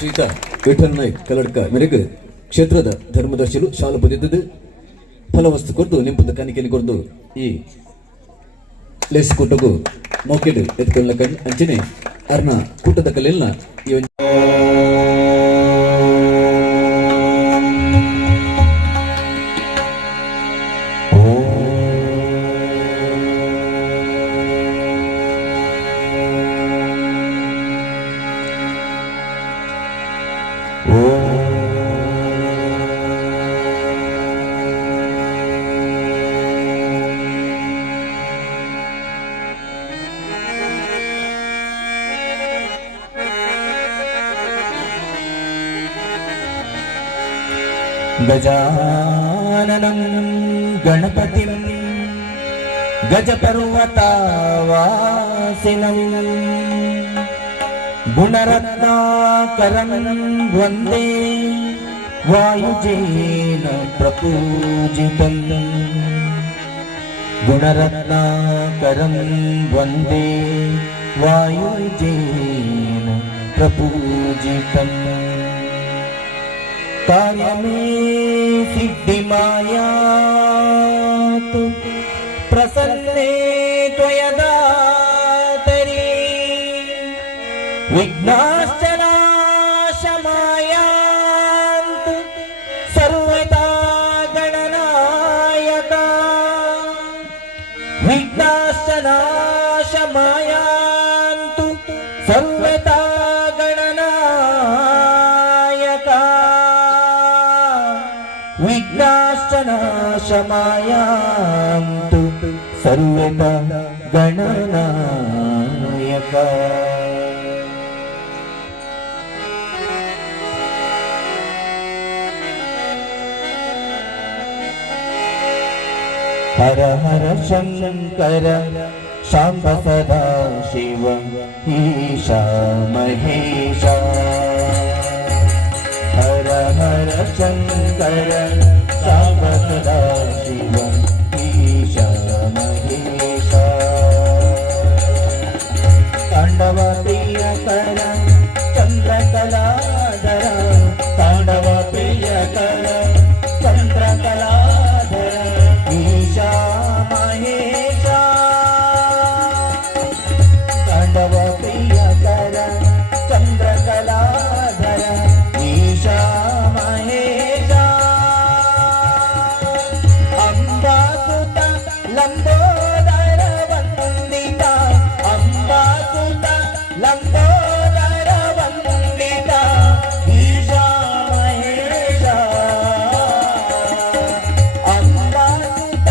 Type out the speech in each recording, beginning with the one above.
ಶ್ರೀತಾ ವಿಠಲ್ ನಾಯ್ಕ್ ಕಲ್ಲಡ್ಕ ಮೇರೆಗೆ ಕ್ಷೇತ್ರದ ಧರ್ಮದರ್ಶಿಗಳು ಶಾಲು ಬದಿದ್ದದು ಫಲವಸ್ತು ಕೊಟ್ಟು ನಿಂಪದ ಕಾಣಿಕೆಯನ್ನು ಕೊಡ್ದು ಈ ಲೆಸ್ ಕೂಟಗೂ ಮೌಕೆಡು ಎತ್ಕೊಳ್ಳ ಅಂಚನೆ ಅರ್ನ ಕೂಟದ ಕಲೆಲ್ಲ ಈ गजाननं गणपतिं गजपर्वतावासिनं गुणरत्नाकरं वन्दे वायुजेन प्रपूजितं गुणरत्नाकरं वन्दे वायुजेन प्रपूजितम् कार्यमे सिद्धिमायातु प्रसन्ने त्वयदातरि विघ्नाश्च नाशमायान्तु सर्वदा गणनायका विघ्नाश्च नाशमायान्तु सर्वदा विघ्नाश्च नाशमायान्तु सर्वदा गणनायका हर हर शंकर शांब सदा शिव ईशा महेशा हर हर शंकर शांब सदा शिव ईशा महेशा तांडव प्रियकर चंद्रकलाधर तांडव प्रियकर चंद्रकलाधर ईशा महेशा तांडव प्रियकर चंद्रकलाधर ईशा महेशा अंबासुत लंबोदर वंदिता अंबासुत लंबोदर वंदिता ईशा महेशा अंबासुत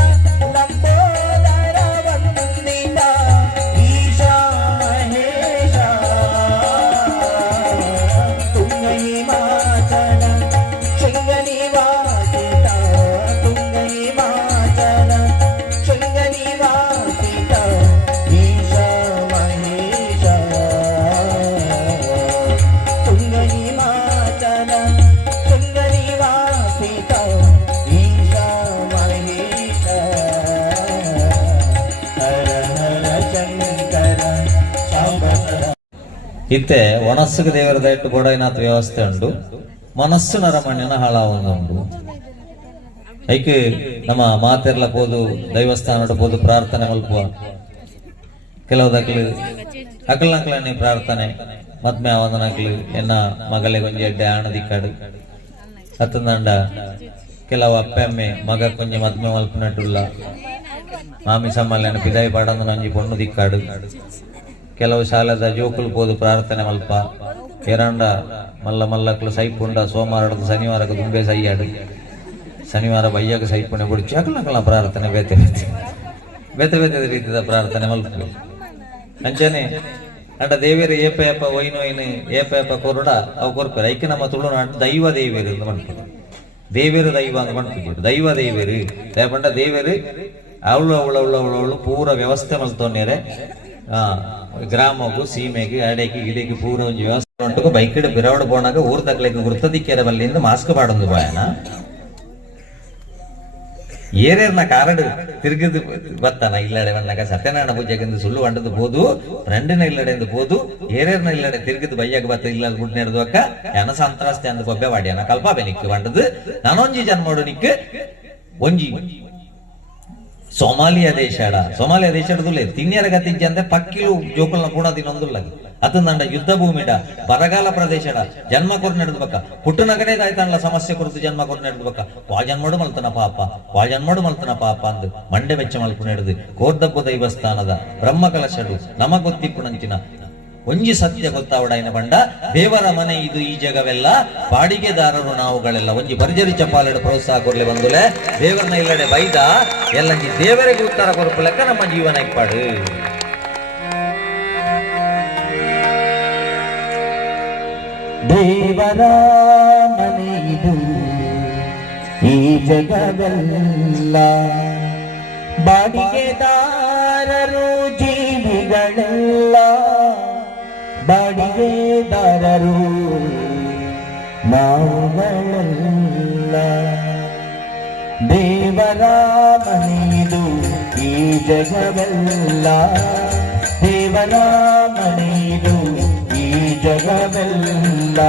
लंबोदर वंदिता ईशा महेशा तुंगहिमाचल शृंगनिवासिता तुंगहिमाचल शृंगनिवासिता ईशा महेशा तुंगहिमाचल शृंगनिवासिता ईशा महेशा हर हर शंकर शांब सदा ಇತ್ತೆ ಒಣಸ್ಸುಗ ದೇವರದ ಇಟ್ಟು ಗೋಡೈನಾಥ ವ್ಯವಸ್ಥೆ ಉಂಟು ಮನಸ್ಸು ನರಮಣ್ಯನ ಹಾಳಾವುಂಡು ಐಕೆ ನಮ್ಮ ಮಾತೆರ್ಲ ಪೋದು ದೈವಸ್ಥಾನ ಪೋದು ಪ್ರಾರ್ಥನೆ ಮಲ್ಪುವ ಕೆಲವುದಕ್ಲು ಅಕಲ್ನಕ್ಲನೆ ಪ್ರಾರ್ಥನೆ ಮದ್ಮೆ ಆವಂದನಕ್ಲು ಎನ್ನ ಮಗಲೆ ಕೊಂಜಿ ಎಡ್ಡೆ ಆಣದಿಕ್ಕಾಡು ಹತ್ತಂದಂಡ ಕೆಲವು ಅಪ್ಪೆಮ್ಮೆ ಮಗ ಕೊಂಜಿ ಮದ್ಮೆ ಮಲ್ಪನಟ್ಟುಲ್ಲ ಮಾಮಿ ಸಮ್ಮಲ್ಲೆನ ಪಿದಾಯಿ ಪಾಡಂದು ನಂಜಿ ಪೊಣ್ಣು ದಿಕ್ಕಾಡು ಕೆಲವು ಶಾಲೆದ ಜೋಕುಲು ಪೋದು ಪ್ರಾರ್ಥನೆ ಮಲ್ಪ ಎರಂಡ ಮಲ್ಲ ಮಲ್ಲಕ್ಲು ಸೈಪುಂಡ ಸೋಮವಾರದ ಶನಿವಾರಕ್ಕೆ ದುಂಬೆ ಸೈಯಾಡು ಶನಿವಾರ ಬಯ್ಯಾಗ ಸೈಪುಣೆ ಬಿಡಿಸಿ ಅಕಲ್ನಕಲ ಪ್ರಾರ್ಥನೆ ಬೇತೆ ಬೇತೆ ಬೇತೆ ಬೇತೆ ರೀತಿಯ ಪ್ರಾರ್ಥನೆ ಮಲ್ಪ ಅಂಚನೆ ಅಂಡ ದೇವೇರು ಏಪ ಏಪ ಒಯ್ನು ಏಪ ಏಪ ಕೊರುಡ ಅವು ಕೊರ್ಪೇರು ಐಕೆ ನಮ್ಮ ತುಳುನಾಡು ದೈವ ದೇವೇರು ಅಂತ ಮಾಡ್ತಾರೆ ದೇವೇರು ದೈವ ಅಂತ ಮಾಡ್ತಿದ್ರು ದೈವ ದೇವೇರು ಪಂಡ ದೇವೇರು ಅವಳು ಪೂರ ವ್ಯವಸ್ಥೆ ಮಲ್ತೋನ್ಯರೆ ಗ್ರಾಮಗೂ ಸೀಮೆಗೆ ಅಡೆಗೆ ಗಿಡಕ್ಕೆ ಪೂರ ಒಂದು ವ್ಯವಸ್ಥೆ ಉಂಟು ಬೈಕ್ ಬಿರವಡು ಬೋಣಾಗ ಊರ್ ತಕ್ಲಿಕ್ಕೆ ಗುರ್ತದಿಕ್ಕೆರ ಬಲ್ಲಿಂದ ಮಾಸ್ಕ್ ಪಾಡೊಂದು ಬಾಯನ ಏರೇರ್ನ ಕಾರಡು ತಿರುಗಿದು ಬತ್ತಾನ ಇಲ್ಲಡೆ ಬಂದಾಗ ಸತ್ಯನಾರಾಯಣ ಪೂಜೆಗೆಂದು ಸುಳ್ಳು ಅಂಡದು ಬೋದು ಫ್ರೆಂಡಿನ ಇಲ್ಲಡೆ ಎಂದು ಬೋದು ಏರೇರ್ನ ಇಲ್ಲಡೆ ತಿರುಗಿದು ಬಯ್ಯಾಗ ಬತ್ತ ಇಲ್ಲ ಗುಡ್ ನೆಡ್ದು ಅಕ್ಕ ಯಾನ ಸಂತ್ರಾಸ್ತಿ ಅಂದು ಬೊಬ್ಬೆ ವಾಡ್ಯಾನ ಕಲ್ಪಾಬೆ ನಿಕ್ಕು ಬಂಡದು ನಾನೊಂಜಿ ಜನ್ಮೋಡು ನಿಕ್ಕು ಒಂಜಿ ಸೋಮಾಲಿಯಾ ದೇಶಡುಲೆ ತಿನ್ಯರ ಗತಿಂಚ ಅಂದ್ರೆ ಪಕ್ಕಿಲು ಜೋಕಲ್ನ ಕೂಡ ತಿನ್ನೊಂದುಲ್ಲ ಅತಂದಂಡ ಯುದ್ಧ ಭೂಮಿಡ ಬರಗಾಲ ಪ್ರದೇಶಡ ಜನ್ಮ ಕೊರ್ ನಡೆದ್ಬೇಕ ಪುಟ್ಟನಗನೇ ದಾಯ್ತಾನಲ್ಲ ಸಮಸ್ಯೆ ಕುರಿತು ಜನ್ಮ ಕೊರ್ ನಡೆದ್ಬೇಕ ವಾಜನ್ಮಡು ಮಲ್ತನ ಪಾಪ ಅಂದು ಮಂಡೆ ವೆಚ್ಚ ಮಲ್ಪು ನಡೆದು ಕೋರ್ದಬ್ಬು ದೈವಸ್ಥಾನದ ಬ್ರಹ್ಮ ಕಲಶಡು ನಮ ಗೊತ್ತಿಪ್ಪುಣಂಚಿನ ಒಂಜಿ ಸತ್ಯ ಗೊತ್ತಾವಡಾಯಿನ ಬಂಡ ದೇವರ ಮನೆ ಇದು ಈ ಜಗವೆಲ್ಲ ಬಾಡಿಗೆದಾರರು ನಾವುಗಳೆಲ್ಲ ಒಂಜಿ ಭರ್ಜರಿ ಚಪ್ಪಾಲೆಡು ಪ್ರೋತ್ಸಾಹ ಕೊರ್ಲೆ ಬಂದುಲೆ ದೇವರನ್ನ ಇಲ್ಲಡೆ ಬೈದ ಎಲ್ಲಂಜಿ ದೇವರಿಗೆ ಉತ್ತರ ಕೊರಪು ಲೆಕ್ಕ ನಮ್ಮ ಜೀವನ ಇಪ್ಪಾಡು ದೇವರ ಮನೆ ಇದು ಈ ಜಗವೆಲ್ಲ ಬಾಡಿಗೆದಾರರು ಜೀವಿಗಳೆಲ್ಲ ಬಾಡಿಗೆದಾರರು ನಾವುಗಳೆಲ್ಲ ದೇವರ ಮನೆಯಿದು ಈ ಜಗವೆಲ್ಲ ದೇವರ ಮನೆಯಿದು ಈ ಜಗವೆಲ್ಲ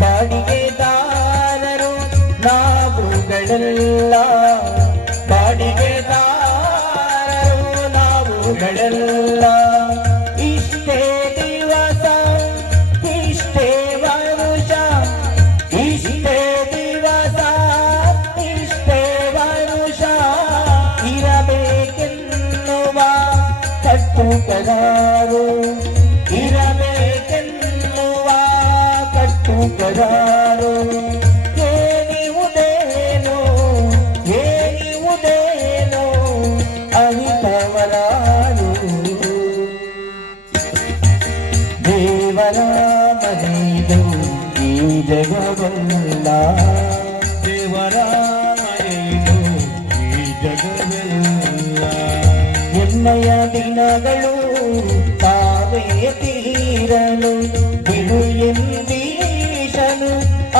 ಬಾಡಿಗೆದಾರರು ನಾವುಗಳೆಲ್ಲ ಬಾಡಿಗೆದಾರರು ನಾವುಗಳೆಲ್ಲ ಇಷ್ಟೇ ದಿವಸ ಇಷ್ಟೇ ವರುಷ ಇಷ್ಟೇ ದಿವಸ ಇಷ್ಟೇ ವರುಷ ಇರಬೇಕೆನ್ನುವ ಕಟ್ಟುಕರಾರು ಇರಬೇಕೆನ್ನುವ ಕಟ್ಟುಕರಾರು ಏನಿವುದೇನೋ ಅಹಿತವರಾರು ದೇವರ ಮನೆಯಿದು ಈ ಜಗವೆಲ್ಲ ದೇವರ ಮನೆಯಿದು ಈ ಜಗವೆಲ್ಲ ಎಣ್ಣೆಯ ದಿನಗಳು ತಾವೇ ತೀರಲು ಬಿಡು ಎಂದೀಶನು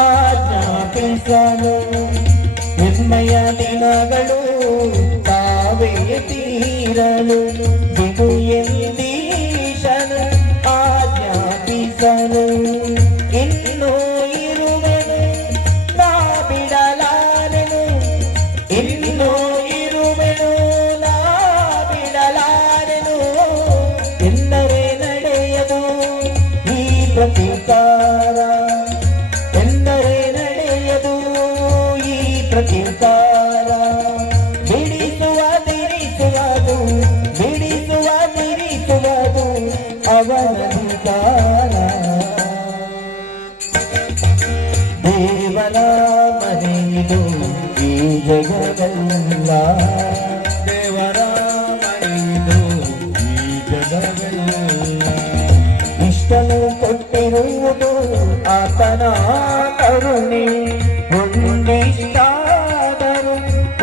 ಆಜ್ಞಾಪಿಸಲು ಎಣ್ಣೆಯ ದಿನಗಳು ತಾವೇ ತೀರಲು ಬಿಡು ಎಂದೀಶನು ಆಜ್ಞಾಪಿಸಲು ಇನ್ನೂ ಇರುವೆನು ನಾ ಬಿಡಲಾರೆನು ಇನ್ನೂ ಇರುವೆನು ನಾ ಬಿಡಲಾರೆನು ಎಂದರೆ ನಡೆಯದು ಈ ಪ್ರತಿಕಾರ ಎಂದರೆ ನಡೆಯದು ಈ ಪ್ರತಿಕಾರ ಬಿಡಿಸುವುದು ಅವನಧಿಕಾರ ದೇವರ ಮನೆಯಿದು ಈ ಜಗವೆಲ್ಲ ದೇವರ ಮನೆಯಿದು ಈ ಜಗವೆಲ್ಲ ಇಷ್ಟನು ಕೊಟ್ಟಿರುವುದು ಆತನ ಕರುಣೆ ಒಂದಿಷ್ಟಾದರೂ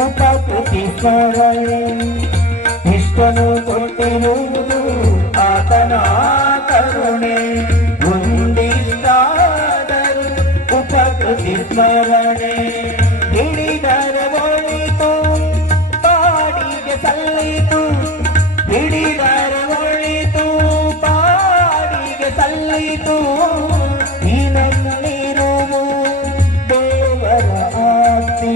ಉಪಕೃತಿ ಸ್ಮರಣೆ ಇಷ್ಟನು ಕೊಟ್ಟಿರುವುದು ಆತನ ಕರುಣೆ ಒಂದಿಷ್ಟಾದರೂ ಉಪಕೃತಿ ಸ್ಮರಣೆ ಹಿಡಿದರೆ ಒಳಿತು ಬಾಡಿಗೆ ಸಲ್ಲಿತು ಹಿಡಿದರೆ ಒಳಿತು ಬಾಡಿಗೆ ಸಲ್ಲಿತು ಈ ನನ್ನಿರುವ ದೇವರ ಆಸ್ತಿ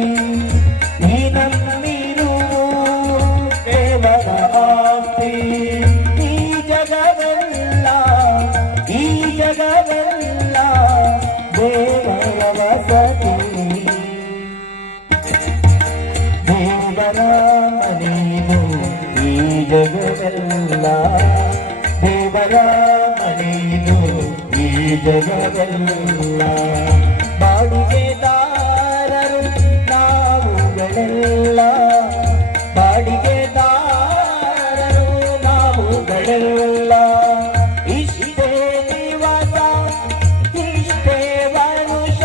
ಈ ನನ್ನಿರುವ ದೇವರ ಆಸ್ತಿ ಈ ಜಗವೆಲ್ಲ ದೇವರ ವಸತಿ ದೇವರ ಮನೆಯಿದು ಈ ಜಗವೆಲ್ಲ ದೇವರ ಮನೆಯಿದು ಈ ಜಗವೆಲ್ಲ ಬಾಡಿಗೆದಾರರು ನಾವುಗಳೆಲ್ಲ ಬಾಡಿಗೆದಾರರು ನಾವುಗಳೆಲ್ಲ ಇಷ್ಟೇ ದಿವಸ ಇಷ್ಟೇ ವರುಷ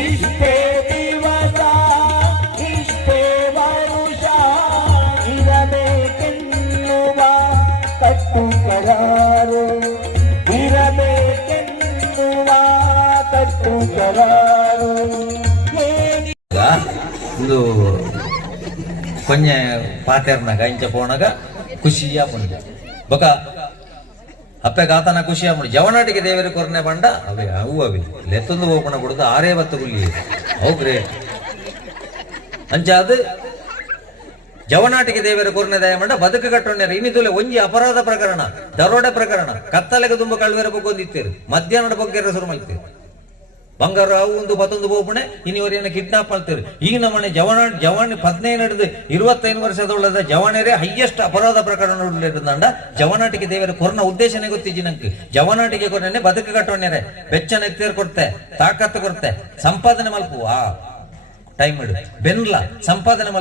ಇಷ್ಟೇ ದಿವಸ ಇಷ್ಟೇ ವರುಷ ಇರಬೇಕೆನ್ನುವ ಕಟ್ಟುಕರಾರು ಇರಬೇಕೆನ್ನುವ ಕಟ್ಟುಕರಾರು ಒಂದು ಕೊಂಚ ಪಾತೆರ್ನಾಗ ಇಂಚ ಪೋಣಗ ಖುಷಿಯ ಪುಂಡು ಬೊಕ ಅಪ್ಪೆ ಗಾತನ ಖುಷಿಯ ಪುಂಡು ಜವನಾಟಿಗೆ ದೇವರ ಕೊರನೆ ಬಂಡ ಅವೇ ಅವು ಅವೆ ಲೆತ್ತೊಂದು ಓಪಣ ಬಿಡುದು 6 ಗುಲ್ಲಿ ಅವು ಗ್ರೇಟ್ ಅಂಚ ಅದು ಜವನಾಟಿಗೆ ದೇವರ ಕೊರನೆ ದಯ ಮಂಡ ಬದುಕು ಕಟ್ಟೊಂಡ್ಯಾರ ಇನ್ನಿದುಲೆ ಒಂಜಿ ಅಪರಾಧ ಪ್ರಕರಣ ದರೋಡೆ ಪ್ರಕರಣ ಕತ್ತಲೆಗೆ ತುಂಬ ಕಳ್ವೇರ ಬಗ್ಗೊಂದಿತ್ತೇರು ಮಧ್ಯಾಹ್ನದ ಬಗ್ಗೆ ಹೆಸರು ಮಲ್ತೀರಿ ಬಂಗಾರ ಅವು ಒಂದು ಮತ್ತೊಂದು ಬೋಪಣೆ ಇನ್ನಿವರೇನ ಕಿಡ್ನಾಪ್ ಮಾಡ್ತೀರಿ ಈಗ ನಮ್ಮನೆ ಜವಾನಿ 15 25 ವರ್ಷದೊಳದ ಜವಾನರೇ ಹೈಯೆಸ್ಟ್ ಅಪರಾಧ ಪ್ರಕರಣ ಜವನಾಟಿಗೆ ದೇವರ ಕೊರನ ಉದ್ದೇಶನೇ ಗೊತ್ತಿಜ್ಜಿ ನಂಗೆ ಜವನಾಟಿಗೆ ಕೊರನೆ ಬದುಕು ಕಟ್ಟೊಣ್ಯಾರೆ ಬೆಚ್ಚನ ಎತ್ತೇರ್ ಕೊಡ್ತೆ ತಾಕತ್ತು ಕೊಡ್ತೆ ಸಂಪಾದನೆ ಮಲ್ಪು ಆ ಟೈಮ್ ಇಡು ಬೆನ್ಲ ಸಂಪಾದನೆ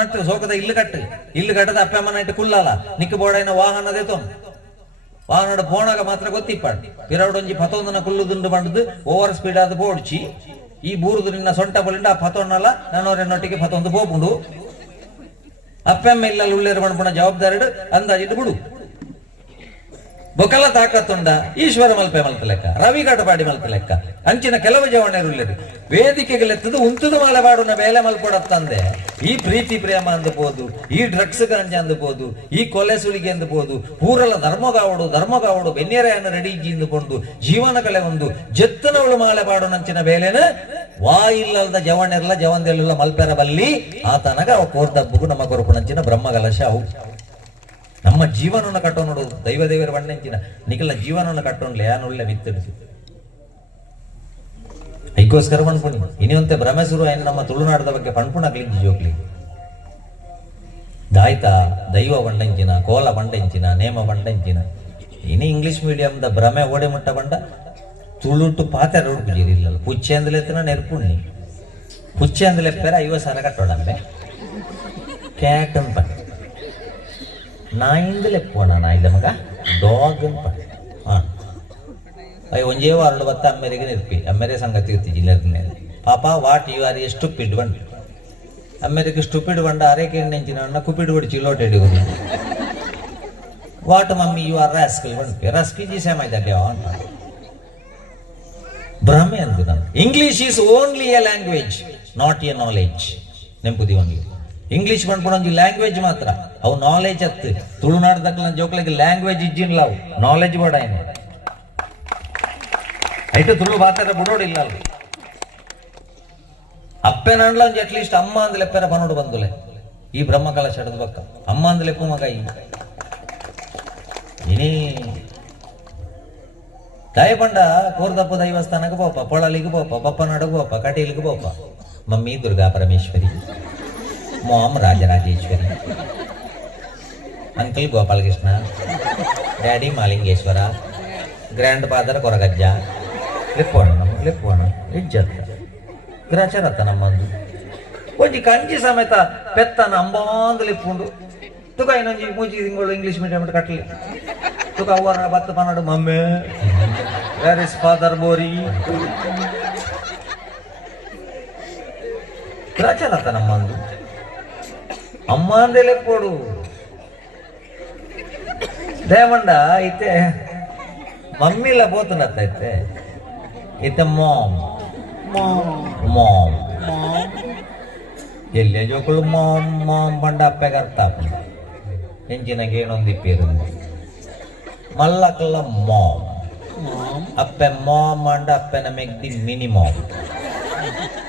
ಮಾಡ್ತೀವಿ ಸೋಕದ ಇಲ್ಲು ಕಟ್ಟದ ಅಪ್ಪ ಅಮ್ಮನ ಇಟ್ಟು ಕುಳ್ಳಲ್ಲ ನಿಕ್ಕ ಬೋಡೈನ ವಾಹನದೇ ವಾಹನ ಪೋಣಾಗ ಮಾತ್ರ ಗೊತ್ತಿಪ್ಪಾಡು ಪಿರವಡೊಂಜಿ 11 ಕುಲ್ಲುದುಂಡು ಬಂಡದು ಓವರ್ ಸ್ಪೀಡ್ ಆದ ಬೋಡ್ಚಿ ಈ ಬೂರುದು ನಿನ್ನ ಸೊಂಟ ಬಲಿಂಡ ಆ 11 ನಾನೋರೆನ್ನೊಟ್ಟಿಗೆ 11 ಬೋಪುಂಡು ಅಪ್ಪೆಮ್ಮ ಇಲ್ಲ ಉಳ್ಳೇರು ಮಾಡ್ಪುಣ ಜವಾಬ್ದಾರಿ ಅಂದಾಜಿಟ್ಟು ಬಿಡು ಬೊಕಲ ತಾಕತ್ತುಂಡ ಈಶ್ವರ ಮಲ್ಪೆ ಮಲ್ತ ಲೆಕ್ಕ ರವಿ ಗಡಪಾಡಿ ಮಲ್ತ ಲೆಕ್ಕ ಅಂಚಿನ ಕೆಲವು ಜವಣರು ಉಳ್ಳೇರು ವೇದಿಕೆಗಳೆತ್ತದು ಉಂತುದು ಮಾಲಬಾಡುನ ಬೇಲೆ ಮಲ್ಪಡತ್ತಂದೆ ಈ ಪ್ರೀತಿ ಪ್ರೇಮ ಅಂದಬಹುದು ಈ ಡ್ರಗ್ಸ್ ಗಂಜ ಅಂದಬಹುದು ಈ ಕೊಲೆ ಸುಳಿಗೆ ಅಂದಬಹುದು ಊರಲ್ಲ ಧರ್ಮಗಾವಡು ಬೆನ್ನೆರೆಯನ್ನು ರೆಡಿ ಇಂದುಕೊಂಡು ಜೀವನ ಕಲೆ ಒಂದು ಜತ್ತನವಳು ಮಾಲೆಬಾಡು ನಂಚಿನ ಬೇಲೆನ ವಾ ಇಲ್ಲದ ಜವಣೆಲ್ಲ ಜವಂದೆಲ್ಲ ಮಲ್ಪೆರ ಬಲ್ಲಿ ಆತನಗ ಅವ ಕೋರ್ದಬ್ಬುಗು ನಮ್ಮ ಕೊರಪು ನಂಚಿನ ಬ್ರಹ್ಮಕಲಶ ಅವು ನಮ್ಮ ಜೀವನವನ್ನು ಕಟ್ಟೋ ನೋಡು ದೈವದೇವರ ಬಣ್ಣಂಚಿನ ನಿಖಲ ಜೀವನವನ್ನು ಕಟ್ಟೋಣ್ಲೆ ಯಾನುಳ್ಳೆ ವಿತ್ತಡಿಸಿ ಐಕೋಸ್ಕರ ಪಣ್ಪುಣಿ ಇನ್ನೊಂತೆ ಭ್ರಮೆಸುರು ಏನು ನಮ್ಮ ತುಳುನಾಡದ ಬಗ್ಗೆ ಪಣ್ಪುಣಕ್ಲಿಂಜಿ ಜೋಕ್ಲಿ ದಾಯ್ತಾ ದೈವ ಬಂಡಂಚಿನ ಕೋಲ ಬಂಡಂಚಿನ ನೇಮ ಬಂಡಂಚಿನ ಇನ್ನು ಇಂಗ್ಲಿಷ್ ಮೀಡಿಯಂದ ಭ್ರಮೆ ಓಡೆ ಮುಟ್ಟ ಬಂಡ ತುಳುಟು ಪಾತೆ ರೋಡ್ಪಿಲ್ಲ ಪುಚ್ಚೆ ಅಂದಲೆತ್ತಿನ ನೆರ್ಪುಣ್ಣಿ ಪುಚ್ಚೆ ಅಂದಲೆಪ್ಪೇರ 50 ಸಾವಿರ ಕಟ್ಟೋಡಂಬೆ ಕ್ಯಾಟ್ ಅಂತ ನಾಯಿಂದಲೇ ಪೋಣ ನಾಯಿದ ಮಗ ಡಾಗ್ ಅಂತ ಒಂಜೇ ವಾರಡು ಬತ್ತ ಅಮ್ಮೆರಿಗೆ ನೆರ್ಪಿ ಅಮ್ಮೆರೆ ಸಂಗತಿ ಜಿಲ್ಲೆ ಪಾಪ ವಾಟ್ ಯು ಆರ್ ಸ್ಟುಪಿಡ್ ಬಂಡ ಅಮ್ಮೆರಿಗೆ ಸ್ಟುಪಿಡ್ ಬಂಡ ಅರೆಕೆ ನೆಂಚಿನ ಕುಪಿಡ್ ಹೊಡಿ ಚಿಲ್ಲೋಟ್ ಹಿಡಿಯುವುದು what mummy you are rascal ಬಂಡ್ಪಿ ರಸ್ಕಿ ಜಿ ಸೇಮಾಯ್ದಾಗ ಅಂತ ಭ್ರಮೆ ಅಂದು ನಾನು English is only a language not a knowledge ನೆಂಪುದಿ ಒಂದು ಇಂಗ್ಲಿಷ್ ಬಂದ್ಬಿಡೊಂದು ಲ್ಯಾಂಗ್ವೇಜ್ ಮಾತ್ರ ಅವು ನಾಲೆಜ್ ಹತ್ತು ತುಳುನಾಡದಕ್ಕ ಜೋಕ್ಲಿಗೆ ಲ್ಯಾಂಗ್ವೇಜ್ ಇಜ್ಜಿನ್ಲ ಅವು ನಾಲೆಜ್ ಬೇಡ ಏನು ಐಟು ತುಳು ಬಾತಾರ ಬಿಡೋಡಿಲ್ಲ ಅಲ್ರಿ ಅಪ್ಪೆನಂಡ್ಲ ಅಟ್ಲೀಸ್ಟ್ ಅಮ್ಮ ಅಂದಲೆಪ್ಪೆರ ಪನೋಡು ಬಂದುಲೆ ಈ ಬ್ರಹ್ಮಕಲಶ ಹಿಡಿದು ಬಕ್ಕ ಅಮ್ಮ ಅಂದಲೆಪ್ಪು ಮಗ ಇನಿ ದಯಪಂಡ ಕೋರ್ದಪ್ಪ ದೈವಸ್ಥಾನಕ್ಕೆ ಪೋಪ ಪೊಳಲಿಗೆ ಪೋಪ ಪಪ್ಪನಾಡಿಗೆ ಪೋಪ ಕಟೀಲಿಗೆ ಪೋಪ mummy Durga Parameshwari mom Rajarajeshwari uncle Gopalakrishna daddy Malingeshwara grand father Koragajja ಲಿಪ್ಪೋಣ ಇಜ್ಜತ್ತ ಗ್ರಾಚಾರತ್ತ ನಮ್ಮಂದು ಒಂಜಿ ಕಂಜಿ ಸಮೇತ ಪೆತ್ತನ ಅಂಬಾಂದು ಲಿಪ್ಪುಂಡು ತುಕ ಇನ್ನೊಂಜಿ ಮೂಜಿ ತಿಂಗಳು ಇಂಗ್ಲಿಷ್ ಮೀಡಿಯಂ ಕಟ್ಲಿ ತುಕ ಅವರ ಬತ್ತ ಪನ್ನಡು ಮಮ್ಮೆ ವೇರ್ ಇಸ್ ಫಾದರ್ ಬೋರಿ ಗ್ರಾಚಾರತ್ತ ನಮ್ಮಂದು ಅಮ್ಮ ಅಂದೇಲೆ ಕೊಡು ದೇವಂಡ ಐತೆ ಮಮ್ಮಿಲ್ಲ ಬೋತನತ್ತ ಐತೆ ಇತ್ತೆ ಮಾಮ್ ಎಲ್ಲೇ ಜೋಕುಳು ಮಾಮ್ ಬಂಡ ಅಪ್ಪೆಗೆ ಅರ್ಥ ಎಂಚಿನಾಗೆ ಏನೊಂದಿಪ್ಪೇರು ಮಲ್ಲಕಲ್ಲ ಮಾಮ್ ಅಪ್ಪೆ ಮಾಮ್ ಅಂಡ ಅಪ್ಪೆನ ಮೆಗ್ದಿ ಮಿನಿಮಮ್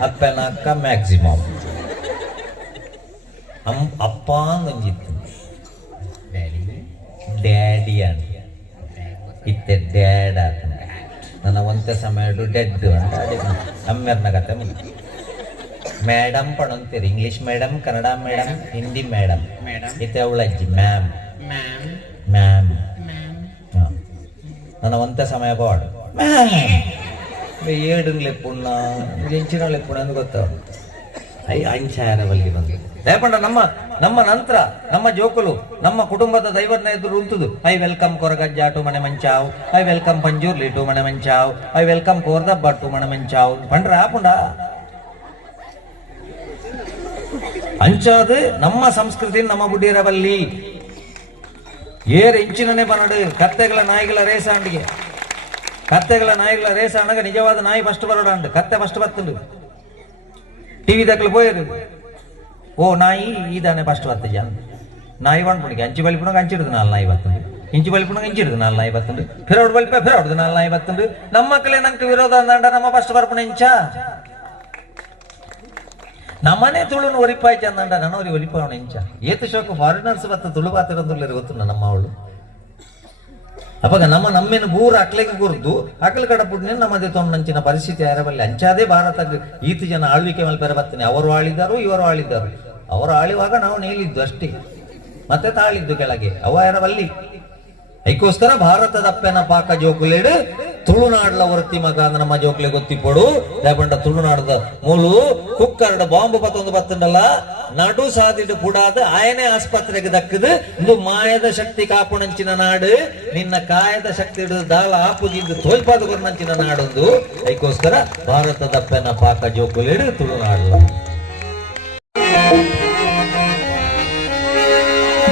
ಅಪ್ಪೆನ ಅಕ್ಕ ಮ್ಯಾಕ್ಸಿಮಮ್ ಅಪ್ಪ ಅಂದಿತ್ತು ಡ್ಯಾಡಿ ಅಂತ ಇತ್ತೆ ಡ್ಯಾಡ್ ಆತ ನನ್ನ ಒಂತೆ ಸಮಯ ಡೆಡ್ ಅಂತ ಅಮ್ಮೆರ್ನ ಕತೆ ಮೇಡಮ್ ಪಣಂತೀರಿ English madam Kannada madam Hindi madam ಇತ್ತೆ ಅವಳಜ್ಜಿ ಮ್ಯಾಮ್ ನನ್ನ ಒಂತೆ ಸಮಯ ಪಾಡು ಏಡುಂಗ್ಲೆ ಪುಣ್ಣ ಎಂಚಿನಳೆ ಪುಣ್ಣ ಅಂತ ಗೊತ್ತ ಅಂಚಾರವಲ್ಲಿ ಬಂದು ದಯಪಂಡ ನಮ್ಮ ನಂತರ ನಮ್ಮ ಜೋಕುಲು ನಮ್ಮ ಕುಟುಂಬದ ದೈವರ್ನ ಎದುರು ಉಂಟುದು ಐ ವೆಲ್ಕಮ್ ಕೊರಗಜ್ಜ ಟು ಮನೆ ಮಂಚಾವ್ ಐ ವೆಲ್ಕಮ್ ಪಂಜೂರ್ಲಿ ಟು ಮನೆ ಮಂಚಾವ್ ಐ ವೆಲ್ಕಮ್ ಕೋರ್ದಬ್ಬ ಟು ಮನೆ ಮಂಚಾವ್ ಪಂಡ್ರ ಆಪುಂಡ ಅಂಚಾದು ನಮ್ಮ ಸಂಸ್ಕೃತಿ ನಮ್ಮ ಬುಡ್ಡಿರಬಲ್ಲಿ ಏರ್ ಇಂಚಿನನೆ ಬನಡು ಕತ್ತೆಗಳ ನಾಯಿಗಳ ರೇಸಾಂಡಿಗೆ ಕತ್ತೆಗಳ ನಾಯಿಗಳ ರೇಸಾಂಡಗ ನಿಜವಾದ ನಾಯಿ ಫಸ್ಟ್ ಬರೋಡಾಂಡು ಕತ್ತೆ ಫಸ್ಟ್ ಬತ್ತುಂಡು ಟಿವಿ ದಕ್ಕಲು ಪೋಯರು ಓ ನಾಯಿ ಈದಾನೆ ಫಸ್ಟ್ ಬರ್ತಜ ನಾಯಿ ಬಂದ್ಬಿಡಿಗೆ ಅಂಚಿ ಬಲಿಪುಣ ಅಂಚಿಡ್ದು ನಾಲ್ ನಾಯಿ ಬರ್ತಂಡು ಇಂಚಿ ಬಲಿಪುಣ ಇಂಚಿಡ್ದು ನಾಲ್ ನಾಯಿ ಬರ್ತಂಡು ಫಿರೋಡ್ ಬಲಿಪ ಫಿರೋಡ್ದು ನಾಲ್ ನಾಯಿ ಬರ್ತಂಡು ನಮ್ಮ ಮಕ್ಕಳೇ ನಂಗೆ ವಿರೋಧ ಅಂದ ನಮ್ಮ ಫಸ್ಟ್ ಬರ್ಪುಣ ಇಂಚ ನಮ್ಮನೆ ತುಳುನು ಒರಿಪಾಯ್ ಚಂದಂಡ ನನ್ನ ಅವ್ರಿಗೆ ಒಲಿಪಾವಣ ಇಂಚ ಏತು ಶೋಕ ಫಾರಿನರ್ಸ್ ಬತ್ತ ತುಳು ಬಾತಿರಂದುಳ್ಳರು ಗೊತ್ತು ನಮ್ಮ ಅವಳು ಅವಾಗ ನಮ್ಮೇನು ಬೂರ ಅಕ್ಲೆಗೆ ಗುರ್ದು ಅಕ್ಲ ಕಡಪುಡ್ನೆ ನಮ್ಮದೇ ತೊಂಡಂಚಿನ ಪರಿಸ್ಥಿತಿ ಯಾರಬಲ್ಲಿ ಅಂಚಾದೇ ಭಾರತ ಈತು ಜನ ಆಳ್ವಿಕೆ ಮೇಲೆ ಬೇರೆ ಬರ್ತಾನೆ ಅವರು ಆಳಿದಾರು ಇವರು ಆಳಿದಾರು ಅವರು ಆಳುವಾಗ ನಾವು ನೇಲಿದ್ದು ಅಷ್ಟೇ ಮತ್ತೆ ತಾಳಿದ್ದು ಕೆಳಗೆ ಅವ ಯಾರಬಲ್ಲಿ ಅದಕ್ಕೋಸ್ಕರ ಭಾರತದ ಅಪ್ಪನ ಪಾಕ ಜೋಕುಲೇಡು ತುಳುನಾಡ್ಲ ಹೊರತಿ ಮಗ ನಮ್ಮ ಜೋಕ್ಲೆ ಗೊತ್ತಿಪ್ಪಡು ಲೇಪಂಡ ತುಳುನಾಡದ ಮೂಲು ಕುಕ್ಕರ್ಡ ಬಾಂಬ್ ಪತ್ತೊಂದು ಬತ್ತಂಡಲ್ಲ ನಡು ಸಾದಿಡು ಪುಡಾದ ಆಯನೇ ಆಸ್ಪತ್ರೆಗೆ ದಕ್ಕದು ಇದು ಮಾಯದ ಶಕ್ತಿ ಕಾಪುಣಂಚಿನ ನಾಡು ನಿನ್ನ ಕಾಯದ ಶಕ್ತಿ ಹಿಡಿದು ದಾಳ ಆಪುಜಿಂದು ತೋಲ್ಪಾದ ಕೊರ್ನಂಚಿನ ನಾಡೊಂದು ಅದಕ್ಕೋಸ್ಕರ ಭಾರತದ ಅಪ್ಪನ ಪಾಕ ಜೋಕುಲೇಡು ತುಳುನಾಡ್ಲ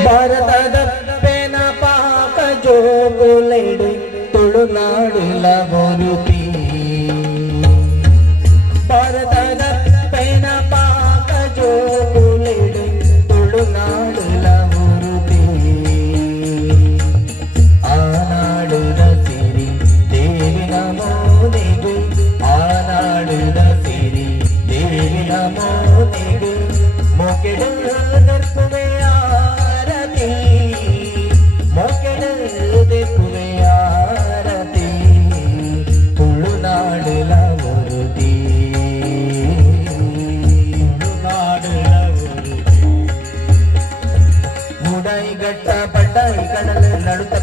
ಭಾರತದ ಜೋಗುಲೆಡು ತುಳುನಾಡುಲ ಬರುತಿ ಭಾರತದ ಪೇನ ಪಾಕ ಜೋಗುಲೆಡು ತುಳುನಾಡುಲ ಬರುತಿ ಆನಾಡುದ ಸಿರಿ ದೇವಿನ ಮೋನೆಗು ಆನಾಡುದ ಸಿರಿ ದೇವಿನ ಮೋನೆಗು ಮೊಕೆಡು ನರ್ಪುವೆ ಆರತಿ ಮೊಕೆಡು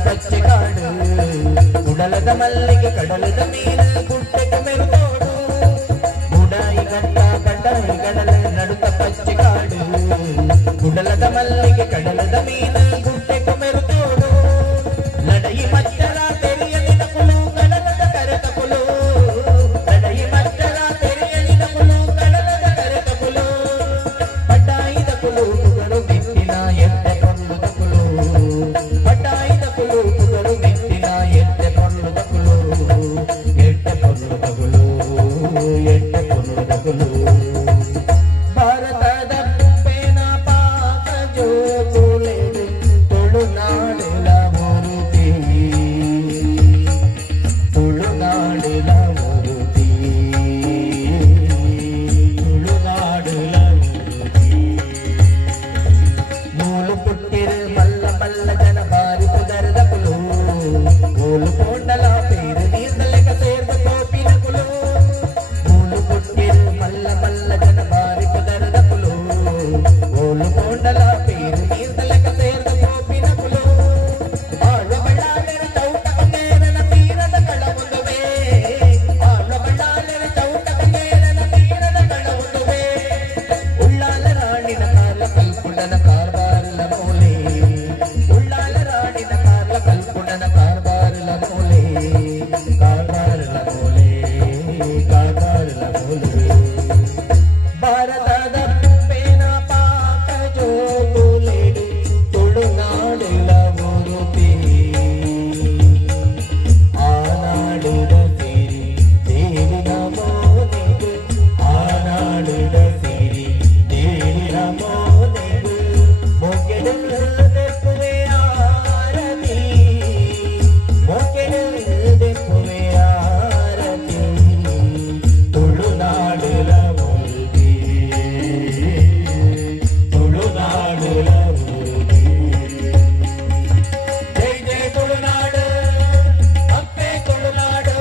ಪಚ್ಚೆ ಕಾಡು ಉಡಲದ ಮಲ್ಲಿಗೆ ಕಡಲದ ಮೀನು ಗುಡ್ಡೆಗೆ ಮೆರುತೋಡು ಬುಡಾಯಿ ಗಟ್ಟ ಬಡ್ಡಾಯಿ ಕಡಲ ನಡುತ್ತ ಪಚ್ಚೆ ಕಾಡು ಉಡಲದ ಮಲ್ಲಿಗೆ ಕಡಲದ ಮೀನು ಗುಡ್ಡೆಗೆ ಮೆರುತೋಡು ನಡಯಿ ಮಚ್ಚರ ತೆರೆಯಲಿನ ಕುಲು ಕಡಲದ ಕರೆತ ಕುಲು ನಡಯಿ ಮಚ್ಚರ ತೆರೆಯಲಿನ ಕುಲು ಕಡಲದ ಕರೆತ ಕುಲು ಬಡ್ಡಾಯಿದ ಕುಲು ಕುಗಳು ಬಿಟ್ಟಿನ ಎಟ್ಟೆ ಕೊಳ್ಳುದ ಕುಲು ಬಡ್ಡಾಯಿದ ಕುಲು ಕುಗಳು ಬಿಟ್ಟಿನ ಎಟ್ಟೆ ಕೊಳ್ಳುದ ಕುಲು ಎಟ್ಟೆ ಕೊಳ್ಳುದ ಕುಲು ಎಟ್ಟೆ ಕೊಳ್ಳುದ ಕುಲು ಭಾರತದ ಪೇನ ಪಾಕ ಜೋಗುಲೆಡು ತುಳುನಾಡುಲ ಮುರುತಿ ತುಳುನಾಡುಲ ಮುರುತಿ ತುಳುನಾಡುಲ ಮುರುತಿ ಮೂಲು ಪುಟ್ಟಿರು ಮಲ್ಲ ಮಲ್ಲ ಜನ ಬಾರಿ ಪುದರದ ಕುಲು ಮೂಲು ಕೊಂಡಲ ಪೇರು ನೀರ್ದಲೆಗ ಸೇರ್ದ ಕೋಪಿನ ಕುಲು ಮೂಲು ಪುಟ್ಟಿರು ಮಲ್ಲ ಮಲ್ಲ ಜನ ಬಾರಿ ಪುದರದ ಕುಲು ಮೂಲು ಕೊಂಡಲ ಪೇರು ನೀರ್ದಲೆಗ ಸೇರ್ದ ಕೋಪಿನ ಕುಲು ಆಳ ಬಳ್ಳಾಲೆರ ಚೌಟ ಕಂಗೇರನ ತೀರದ ಕಳವುದುವೆ ಆಳ ಬಳ್ಳಾಲೆರ ಚೌಟ ಕಂಗೇರನ ತೀರದ ಕಳವುದುವೆ ಉಳ್ಳಾಲ ರಾಣಿನ ಕಾಲ ಕಲ್ಪುಡನ ಕಾರ್ಬಾರಲ ಮೂಲೆ ಉಳ್ಳಾಲ ರಾಣಿನ ಕಾಲ ಕಲ್ಪುಡನ ಕಾರ್ಬಾರಲ ಮೂಲೆ ಕಾರ್ಬಾರಲ ಮೂಲೆ ಕಾರ್ಬಾರಲ ಮೂಲೆ ಭಾರತದ ಪೇನ ಪಾಕ ಜೋಗುಲೆಡು ತುಳುನಾಡುಲ ಮುರುತಿ ಆನಾಡುದ ಸಿರಿ ದೇವಿನ ಮೋನೆಗು ಆನಾಡುದ ಸಿರಿ ದೇವಿನ ಮೋನೆಗು ಮೊಗೆಡು ದೆಪ್ಪುವೆ ಆರತಿ ಮೊಗೆಡು ದೆಪ್ಪುವೆ ಆರತಿ ತುಳುನಾಡುಲ ಮುರುತಿ ತುಳುನಾಡುಲ ಮುರುತಿ ಜೈ ಜೈ ತುಳುನಾಡು ಅಪ್ಪೆ ತುಳುನಾಡು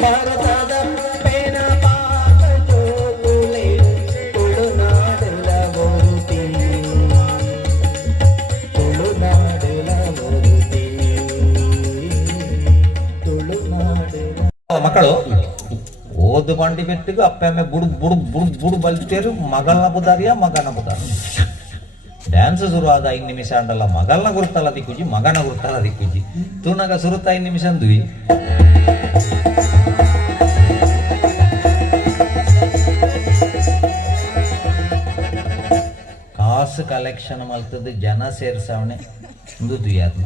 ಭಾರತದ ಪೇನ ಪಾಕ ಜೋಗುಲೆಡು ತುಳುನಾಡುಲ ಮುರುತಿ ತುಳುನಾಡುಲ ಮುರುತಿ ತುಳುನಾಡುಲ ಮಕ್ಕಳು ಓದು ಬಂಡಿ ಬೆಟ್ಟಿಗೂ ಅಪ್ಪಮ್ಮೆ ಬುಡು ಬುಡು ಬುಡು ಬುಡು ಬಲ್ತೇರು ಮಗಳನ ಬುದಾರಿಯ ಮಗನ ಬುದಾರ ಡ್ಯಾನ್ಸ್ ಶುರು ಆದ 5 ನಿಮಿಷ ಅಂಡಲ್ಲ ಮಗಳನ ಗುರುತಲ್ಲ ದಿಕ್ಕುಜಿ ಮಗನ ಗುರುತಲ್ಲ ದಿಕ್ಕುಜಿ ತೂನಾಗ ಸುರುತ್ತ 5 ನಿಮಿಷ ಅಂದ್ವಿ ಕಾಸು ಕಲೆಕ್ಷನ್ ಮಲ್ತದ್ದು ಜನ ಸೇರ್ಸವಣೆ ಒಂದು ಯಾತ್ನ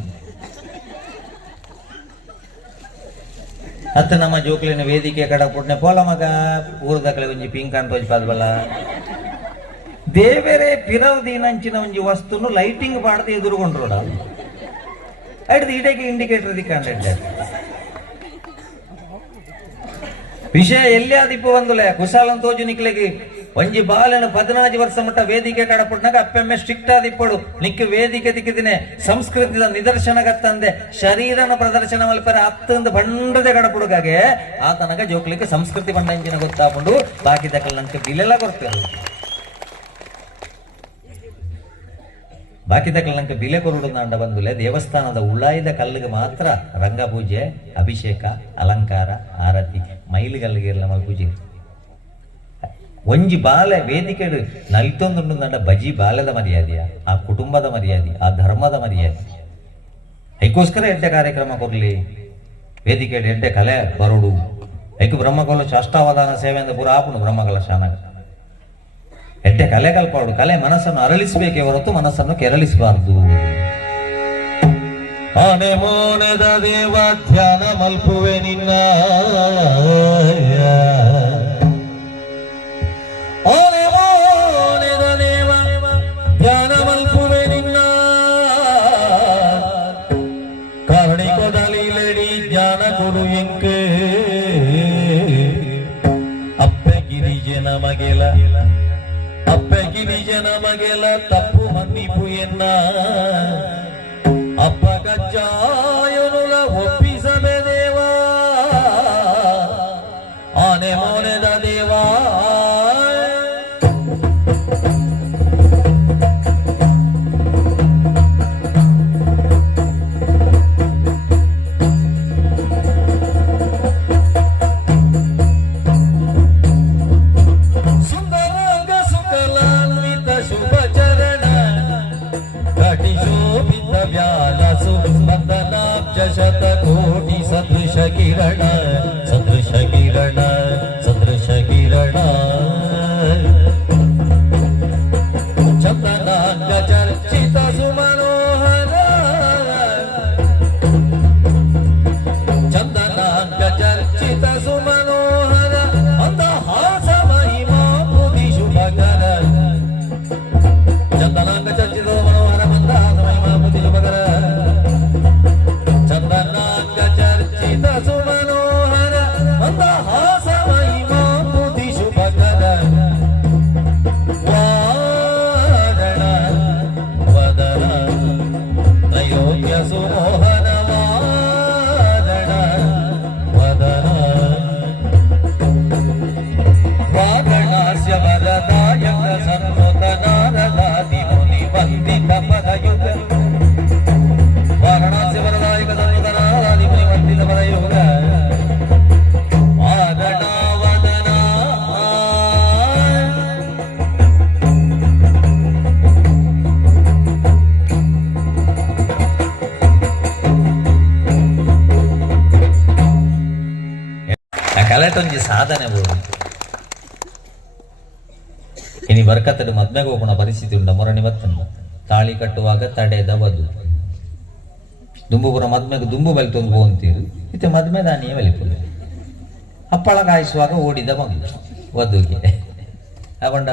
ಅತ್ತ ನಮ್ಮ ಜೋಕ್ಲಿನ ವೇದಿಕೆ ಕಡ ಪುಟ್ನೆ ಪೋಲ ಮಗ ಊರದಕಲೆ ಒಂಜಿ ಪಿಂಕ್ ಅಂತ ಪಾದಬಲ್ಲ ದೇವೇರೆ ಪಿರವದಿನಂಚಿನ ಒಂಜಿ ವಸ್ತುನು ಲೈಟಿಂಗ್ ಪಾಡದೆ ಎದುರುಗೊಂಡ್ರೋಡ ಅಡ್ದು ಇಡೆಗೆ ಇಂಡಿಕೇಟರ್ ದಿಕ್ಕಂಡ ವಿಷಯ ಎಲ್ಲಿ ಆದಿಪ್ಪು ಒಂದುಲೆ ಕುಶಾಲನ್ ತೋಜು ನಿಕ್ಲೆಗೆ ಒಂಜಿ ಬಾಲನ 14 ವರ್ಷ ಮಟ್ಟ ವೇದಿಕೆ ಕಡಪುಟ್ನಾಗ ಅಪ್ಪೆಮ್ಮೆ ಸ್ಟ್ರಿಕ್ಟ್ ಆದಿಪ್ಪಡು ನಿಕ್ಕ ವೇದಿಕೆ ದಿಕ್ಕಿದಿನೇ ಸಂಸ್ಕೃತಿದ ನಿದರ್ಶನಗತ್ತಂದೆ ಶರೀರನ ಪ್ರದರ್ಶನ ಮಲ್ಪರೆ ಅತ್ತಂದು ಬಂಡದೆ ಕಡಪುಡುಗಾಗೆ ಆತನಗ ಜೋಕ್ಲಿಕ್ಕೆ ಸಂಸ್ಕೃತಿ ಬಂಡಂಚಿನ ಗೊತ್ತಾಪುಂಡು ಬಾಕಿ ದಕ್ಕಲ್ ನಂಗೆ ಬಿಲೆಲ್ಲ ಕೊಡ್ತೇವೆ ಬಾಕಿ ದಕ್ಕಲ್ ನಂಗೆ ಬಿಲೆ ಕೊರುಡು ಅಂಡ ಬಂದುಲೆ ದೇವಸ್ಥಾನದ ಉಳ್ಳಾಯ್ದ ಕಲ್ಲಿಗೆ ಮಾತ್ರ ರಂಗಪೂಜೆ ಅಭಿಷೇಕ ಅಲಂಕಾರ ಆರತಿ ಮೈಲಿಗಲ್ಲಿಗೆ ಎಲ್ಲ ಪೂಜೆ ಒಂಜಿ ಬಾಲೆ ವೇದಿಕೆ ನಲ್ತೊಂದುಂಡು ನಂಡ ಬಜಿ ಬಾಲದ ಮರ್ಯಾದೆಯ ಆ ಕುಟುಂಬದ ಮರ್ಯಾದೆ ಆ ಧರ್ಮದ ಮರ್ಯಾದೆ ಐಕೋಸ್ಕರ ಎಡ್ಡೆ ಕಾರ್ಯಕ್ರಮ ಕೊರ್ಲಿ ವೇದಿಕೆ ಎಡ್ಡೆ ಕಲೆ ಬರುಡು ಐಕು ಬ್ರಹ್ಮಕಲ ಶಾಷ್ಟಾವಧಾನ ಸೇವೆಯಿಂದ ಪೂರ ಆಪುನು ಬ್ರಹ್ಮಕಲ ಶಾನಾಗ ಎಡ್ಡೆ ಕಲೆ ಕಲ್ಪಾಡು ಕಲೆ ಮನಸ್ಸನ್ನು ಅರಳಿಸಬೇಕೇ ಹೊರತು ಮನಸ್ಸನ್ನು ಕೆರಳಿಸಬಾರದು. ಆನೆ ಮೋನೆದ ದೇವ ಧ್ಯಾನ ಮಲ್ಪುವೆ ನಿನ್ನ ಆನೆ ಮೋನೆದ ದೇವ ಧ್ಯಾನ ಮಲ್ಪುವೆ ನಿನ್ನ ಕರುಣಿ ಕೊಡಲಿಲಡಿ ಜ್ಞಾನ ಕೊಡು ಎಂಕೆ ಅಪ್ಪೆ ಗಿರಿಜನ ಮಗೆಲ ಅಪ್ಪೆ ಗಿರಿಜನ ಮಗೆಲ ತಪ್ಪು ಮನ್ನಿಪು ಎನ್ನ ಅಪ್ಪ ಗಜ್ಜಾಯನುಲ ಒಪ್ಪಿಸಬೆ ದೇವಾ ಆನೆ ಮೋನೆದ ದೇವಾ ಸುಂದರಾಂಗ ಸುಕಲಾನ್ವಿತ ಶುಭ ಚರಣ ಘಟಿ ಶೋಭಿತ ವ್ಯಾಲಸು ಬಂಧನಾಬ್ಜ ಶತ ಕೋಟಿ ಸದೃಶ ಕಿರಣ ಸದೃಶ ಕಿರಣ ಸದೃಶ ಕಿರಣ ಚಂದನಾಂಗ ಚರ್ಚಿತ ಸುಮನೋಹರ ಚಂದನಾಂಗ ಚರ್ಚಿತ ಸುಮನೋಹರ ಮಂದಹಾಸ ಮಹಿಮಾ ಬುದ್ಧಿ ಶುಭಕರ ಚಂದನಾಂಗ ಚರ್ಚಿತ ಮನೋಹರ ಮಂದಹಾಸ ಮಹಿಮಾ ಬುದ್ಧಿ ಶುಭಕರ ಚಂದನಾಂಗ ಚರ್ಚಿತ ಸುಮನೋಹರ ಮಂದಹಾಸ ಮಹಿಮಾ ಬುದ್ಧಿ ಶುಭಕರ ವಾರಣ ವದನ ನಯೋಗ್ಯ ಸುಮೋಹನ ವಾರಣ ವದನ ವಾಗಣಾಸ್ಯ ವರದಾಯಕ ಸನ್ಮುಖ ನಾರದಾದಿ ಮುನಿ ವಂದಿತ ಪದಯುಗ ವಾರಣಾಸ್ಯ ವರದಾಯಕ ಸನ್ಮುಖ ನಾರದಾದಿ ಮುನಿ ವಂದಿತ ಪದಯುಗ ವಾಗಣ ವದನ ಕಲೆಟೊಂಜಿ ಸಾಧನೆ ಬೋಡು ಇನಿ ಬರ್ಕತ್ತಡು ಮದ್ಮೆಗೆ ಹೋಗೋಣ ಪರಿಸ್ಥಿತಿ ಉಂಡ ಮೊರಣಿ ಬತ್ತನ್ನು ತಾಳಿ ಕಟ್ಟುವಾಗ ತಡೆದ ವಧು ದುಂಬುಪುರ ಮದ್ಮೆಗೆ ದುಂಬು ಬಲಿತೊಂದು ಹೋಗ್ತೀರು ಇತ್ತೆ ಮದ್ಮೆ ದಾನಿಯೇ ಬಲಿಪುದು ಹಪ್ಪಳ ಕಾಯಿಸುವಾಗ ಓಡಿದ ಮಗು ವಧುಗೆ ಅವಂಡ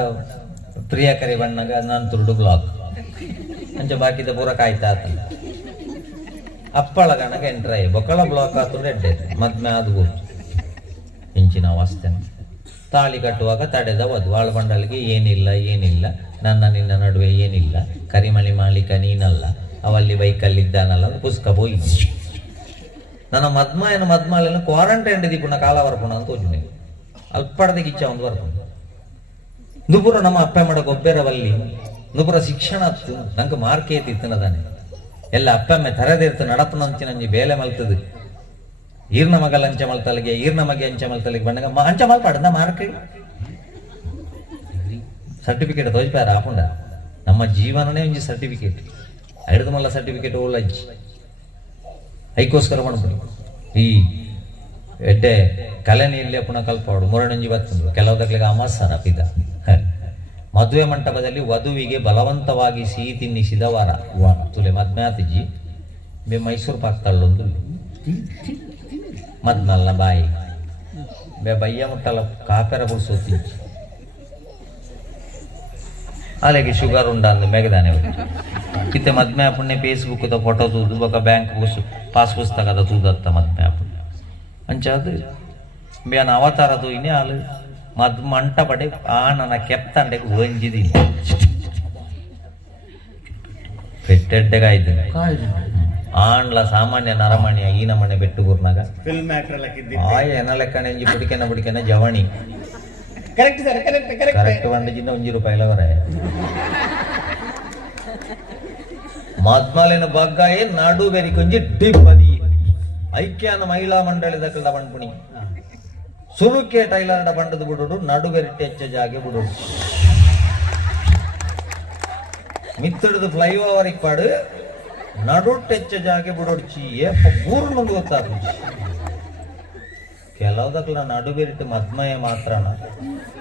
ಪ್ರಿಯಕರಿ ಬಣ್ಣಗ ನಾನು ತುರುಡು ಬ್ಲಾಕ್ ಅಂಚೆ ಬಾಕಿದ ಪೂರ ಕಾಯ್ತಾ ಆತಲ್ಲ ಹಪ್ಪಳ ಗಣಗ ಎಂಟ್ರಾಯ್ ಬೊಕ್ಕಳ ಬ್ಲಾಕ್ ಆತು ಎಡ್ಡೆ ಮದ್ಮೆ ಆದು ಇಂಚಿನ ಅವಸ್ಥೆ ತಾಳಿ ಕಟ್ಟುವಾಗ ತಡೆದ ವಧು ಆಳ್ಬಂಡಲ್ಗೆ ಏನಿಲ್ಲ ನನ್ನ ನಿನ್ನ ನಡುವೆ ಏನಿಲ್ಲ ಕರಿಮಣಿ ಮಾಲೀಕ ನೀನಲ್ಲ ಅವಲ್ಲಿ ಬೈಕಲ್ಲಿದ್ದಾನಲ್ಲ ಪುಸ್ತಕ ಹೋಗಿ ನನ್ನ ಮದ್ಮಾಲೇನು ಕ್ವಾರಂಟೈನ್ ದಿಪ್ಪುನ ಕಾಲ ಬರ್ಪುಣ ಅಂತ ಹೋಗಿ ಅಲ್ಪಡದೆ ಕಿಚ್ಚ ಒಂದು ಬರ್ಪುಣ ನುಪುರ ನಮ್ಮ ಅಪ್ಪ ಮಾಡ ಗೊಬ್ಬೆರವಲ್ಲಿ ನುಪುರ ಶಿಕ್ಷಣ ಹತ್ತು ನಂಗೆ ಮಾರ್ಕೆ ತಿತ್ತನದಾನೆ ಎಲ್ಲ ಅಪ್ಪಮ್ಮೆ ತರದಿರ್ತ ನಡಪನ ಅಂಚಿ ನಂಜಿ ಬೇಲೆ ಮಲ್ತದು ಈರ್ನ ಮಗಲ್ ಅಂಚೆ ಮಲ್ತಲಿಗೆ ಈರ್ನ ಮಗೆ ಅಂಚೆ ಮಲ್ತಲಿಗೆ ಬಂದಾಗ ಅಂಚೆ ಮಲ್ಪಾಡ ಮಾರ್ಕೆ ಸರ್ಟಿಫಿಕೇಟ್ ತೋಜ್ಪಾರ ಆಪುಂಡ ನಮ್ಮ ಜೀವನನೇ ಒಂಜಿ ಸರ್ಟಿಫಿಕೇಟ್ ಹಿಡಿದು ಮಲ್ಲ ಸರ್ಟಿಫಿಕೇಟ್ ಓಲಜ್ಜಿ ಐಕೋಸ್ಕರ ಮಾಡ್ಬಿಡಿ ಈ ಎಡ್ಡೆ ಕಲೆ ನೀರ್ಲಿ ಪುನಃ ಕಲ್ಪಾಡು ಮೊರಣಂಜಿ ಬರ್ತಂದು ಕೆಲವುದಕ್ಲಿಗೆ ಅಮಾಸರ ಪಿದ ಮದುವೆ ಮಂಟಪದಲ್ಲಿ ವಧುವಿಗೆ ಬಲವಂತವಾಗಿ ಸಿಹಿ ತಿನ್ನಿಸಿದ ವರ ತುಲೆ ಮದ್ಮ್ಯಾತಿಜಿ ಬೆ ಮೈಸೂರು ಪಾಕ್ ತಳ್ಳೊಂದು ಮದ್ಮಲ್ನ ಬಾಯಿ ಬಯ್ಯ ಮುಟ್ಟಲ್ಲ ಕಾಪೆರ ಬುಡ್ಸೋತಿ అలాగే షుగర్ ఉండాలి మెగదానే ఇతే మద్మే అప్పుడే ఫేస్బుక్ తో ఫోటో చూదు ఒక బ్యాంక్ పాస్ పుస్తక చూదత్త మద్మే అప్పుడు ಅಂಚಾದು ಬೇನ ಅವತಾರ ತೂಯಿನಿ ಆಳು ಮದ್ ಮಂಟ ಪಡೆ ಆ ನನ್ನ ಕೆಪ್ತಂಡೆ ಒಂಜಿದಿ పెట్టెడ్డగా అయితే ఆండ్ల సామాన్య నరమణి ఈయన మణి పెట్టుకున్నాక ఆయ ఎన లెక్కన పుడికెన జవణి కరెక్ట్ వండి చిన్న ₹1 వరే ಮದ್ಮಲಿನ ಬಗ್ಗಾಯಿ ನಾಡು ಬೆರಿ ಕೊಂಜಿ ಡಿಪ್ಪದಿ ಐಕ್ಯಾನ ಮಹಿಳಾ ಮಂಡಳಿ ದಕ್ಕದ ಬಂಡ್ಪುಣಿ ಸುರುಕೆ ಟೈಲರ್ಡ ಬಂಡದ ಬಿಡುಡು ನಡು ಬೆರಿಟ್ಟಿ ಹೆಚ್ಚ ಜಾಗೆ ಬಿಡುಡು ಮಿತ್ತಡದ ಫ್ಲೈಓವರ್ ಇಕ್ಪಾಡು ನಡು ಟೆಚ್ಚ ಜಾಗೆ ಬಿಡೋಡ್ಚಿ ಏಪ ಬೂರ್ಲು ಮುಂದೆ ಗೊತ್ತಾಗ ಕೆಲವುದಕ್ಲ ನಡು ಬೆರಿಟ್ಟು ಮದ್ಮಯ ಮಾತ್ರನ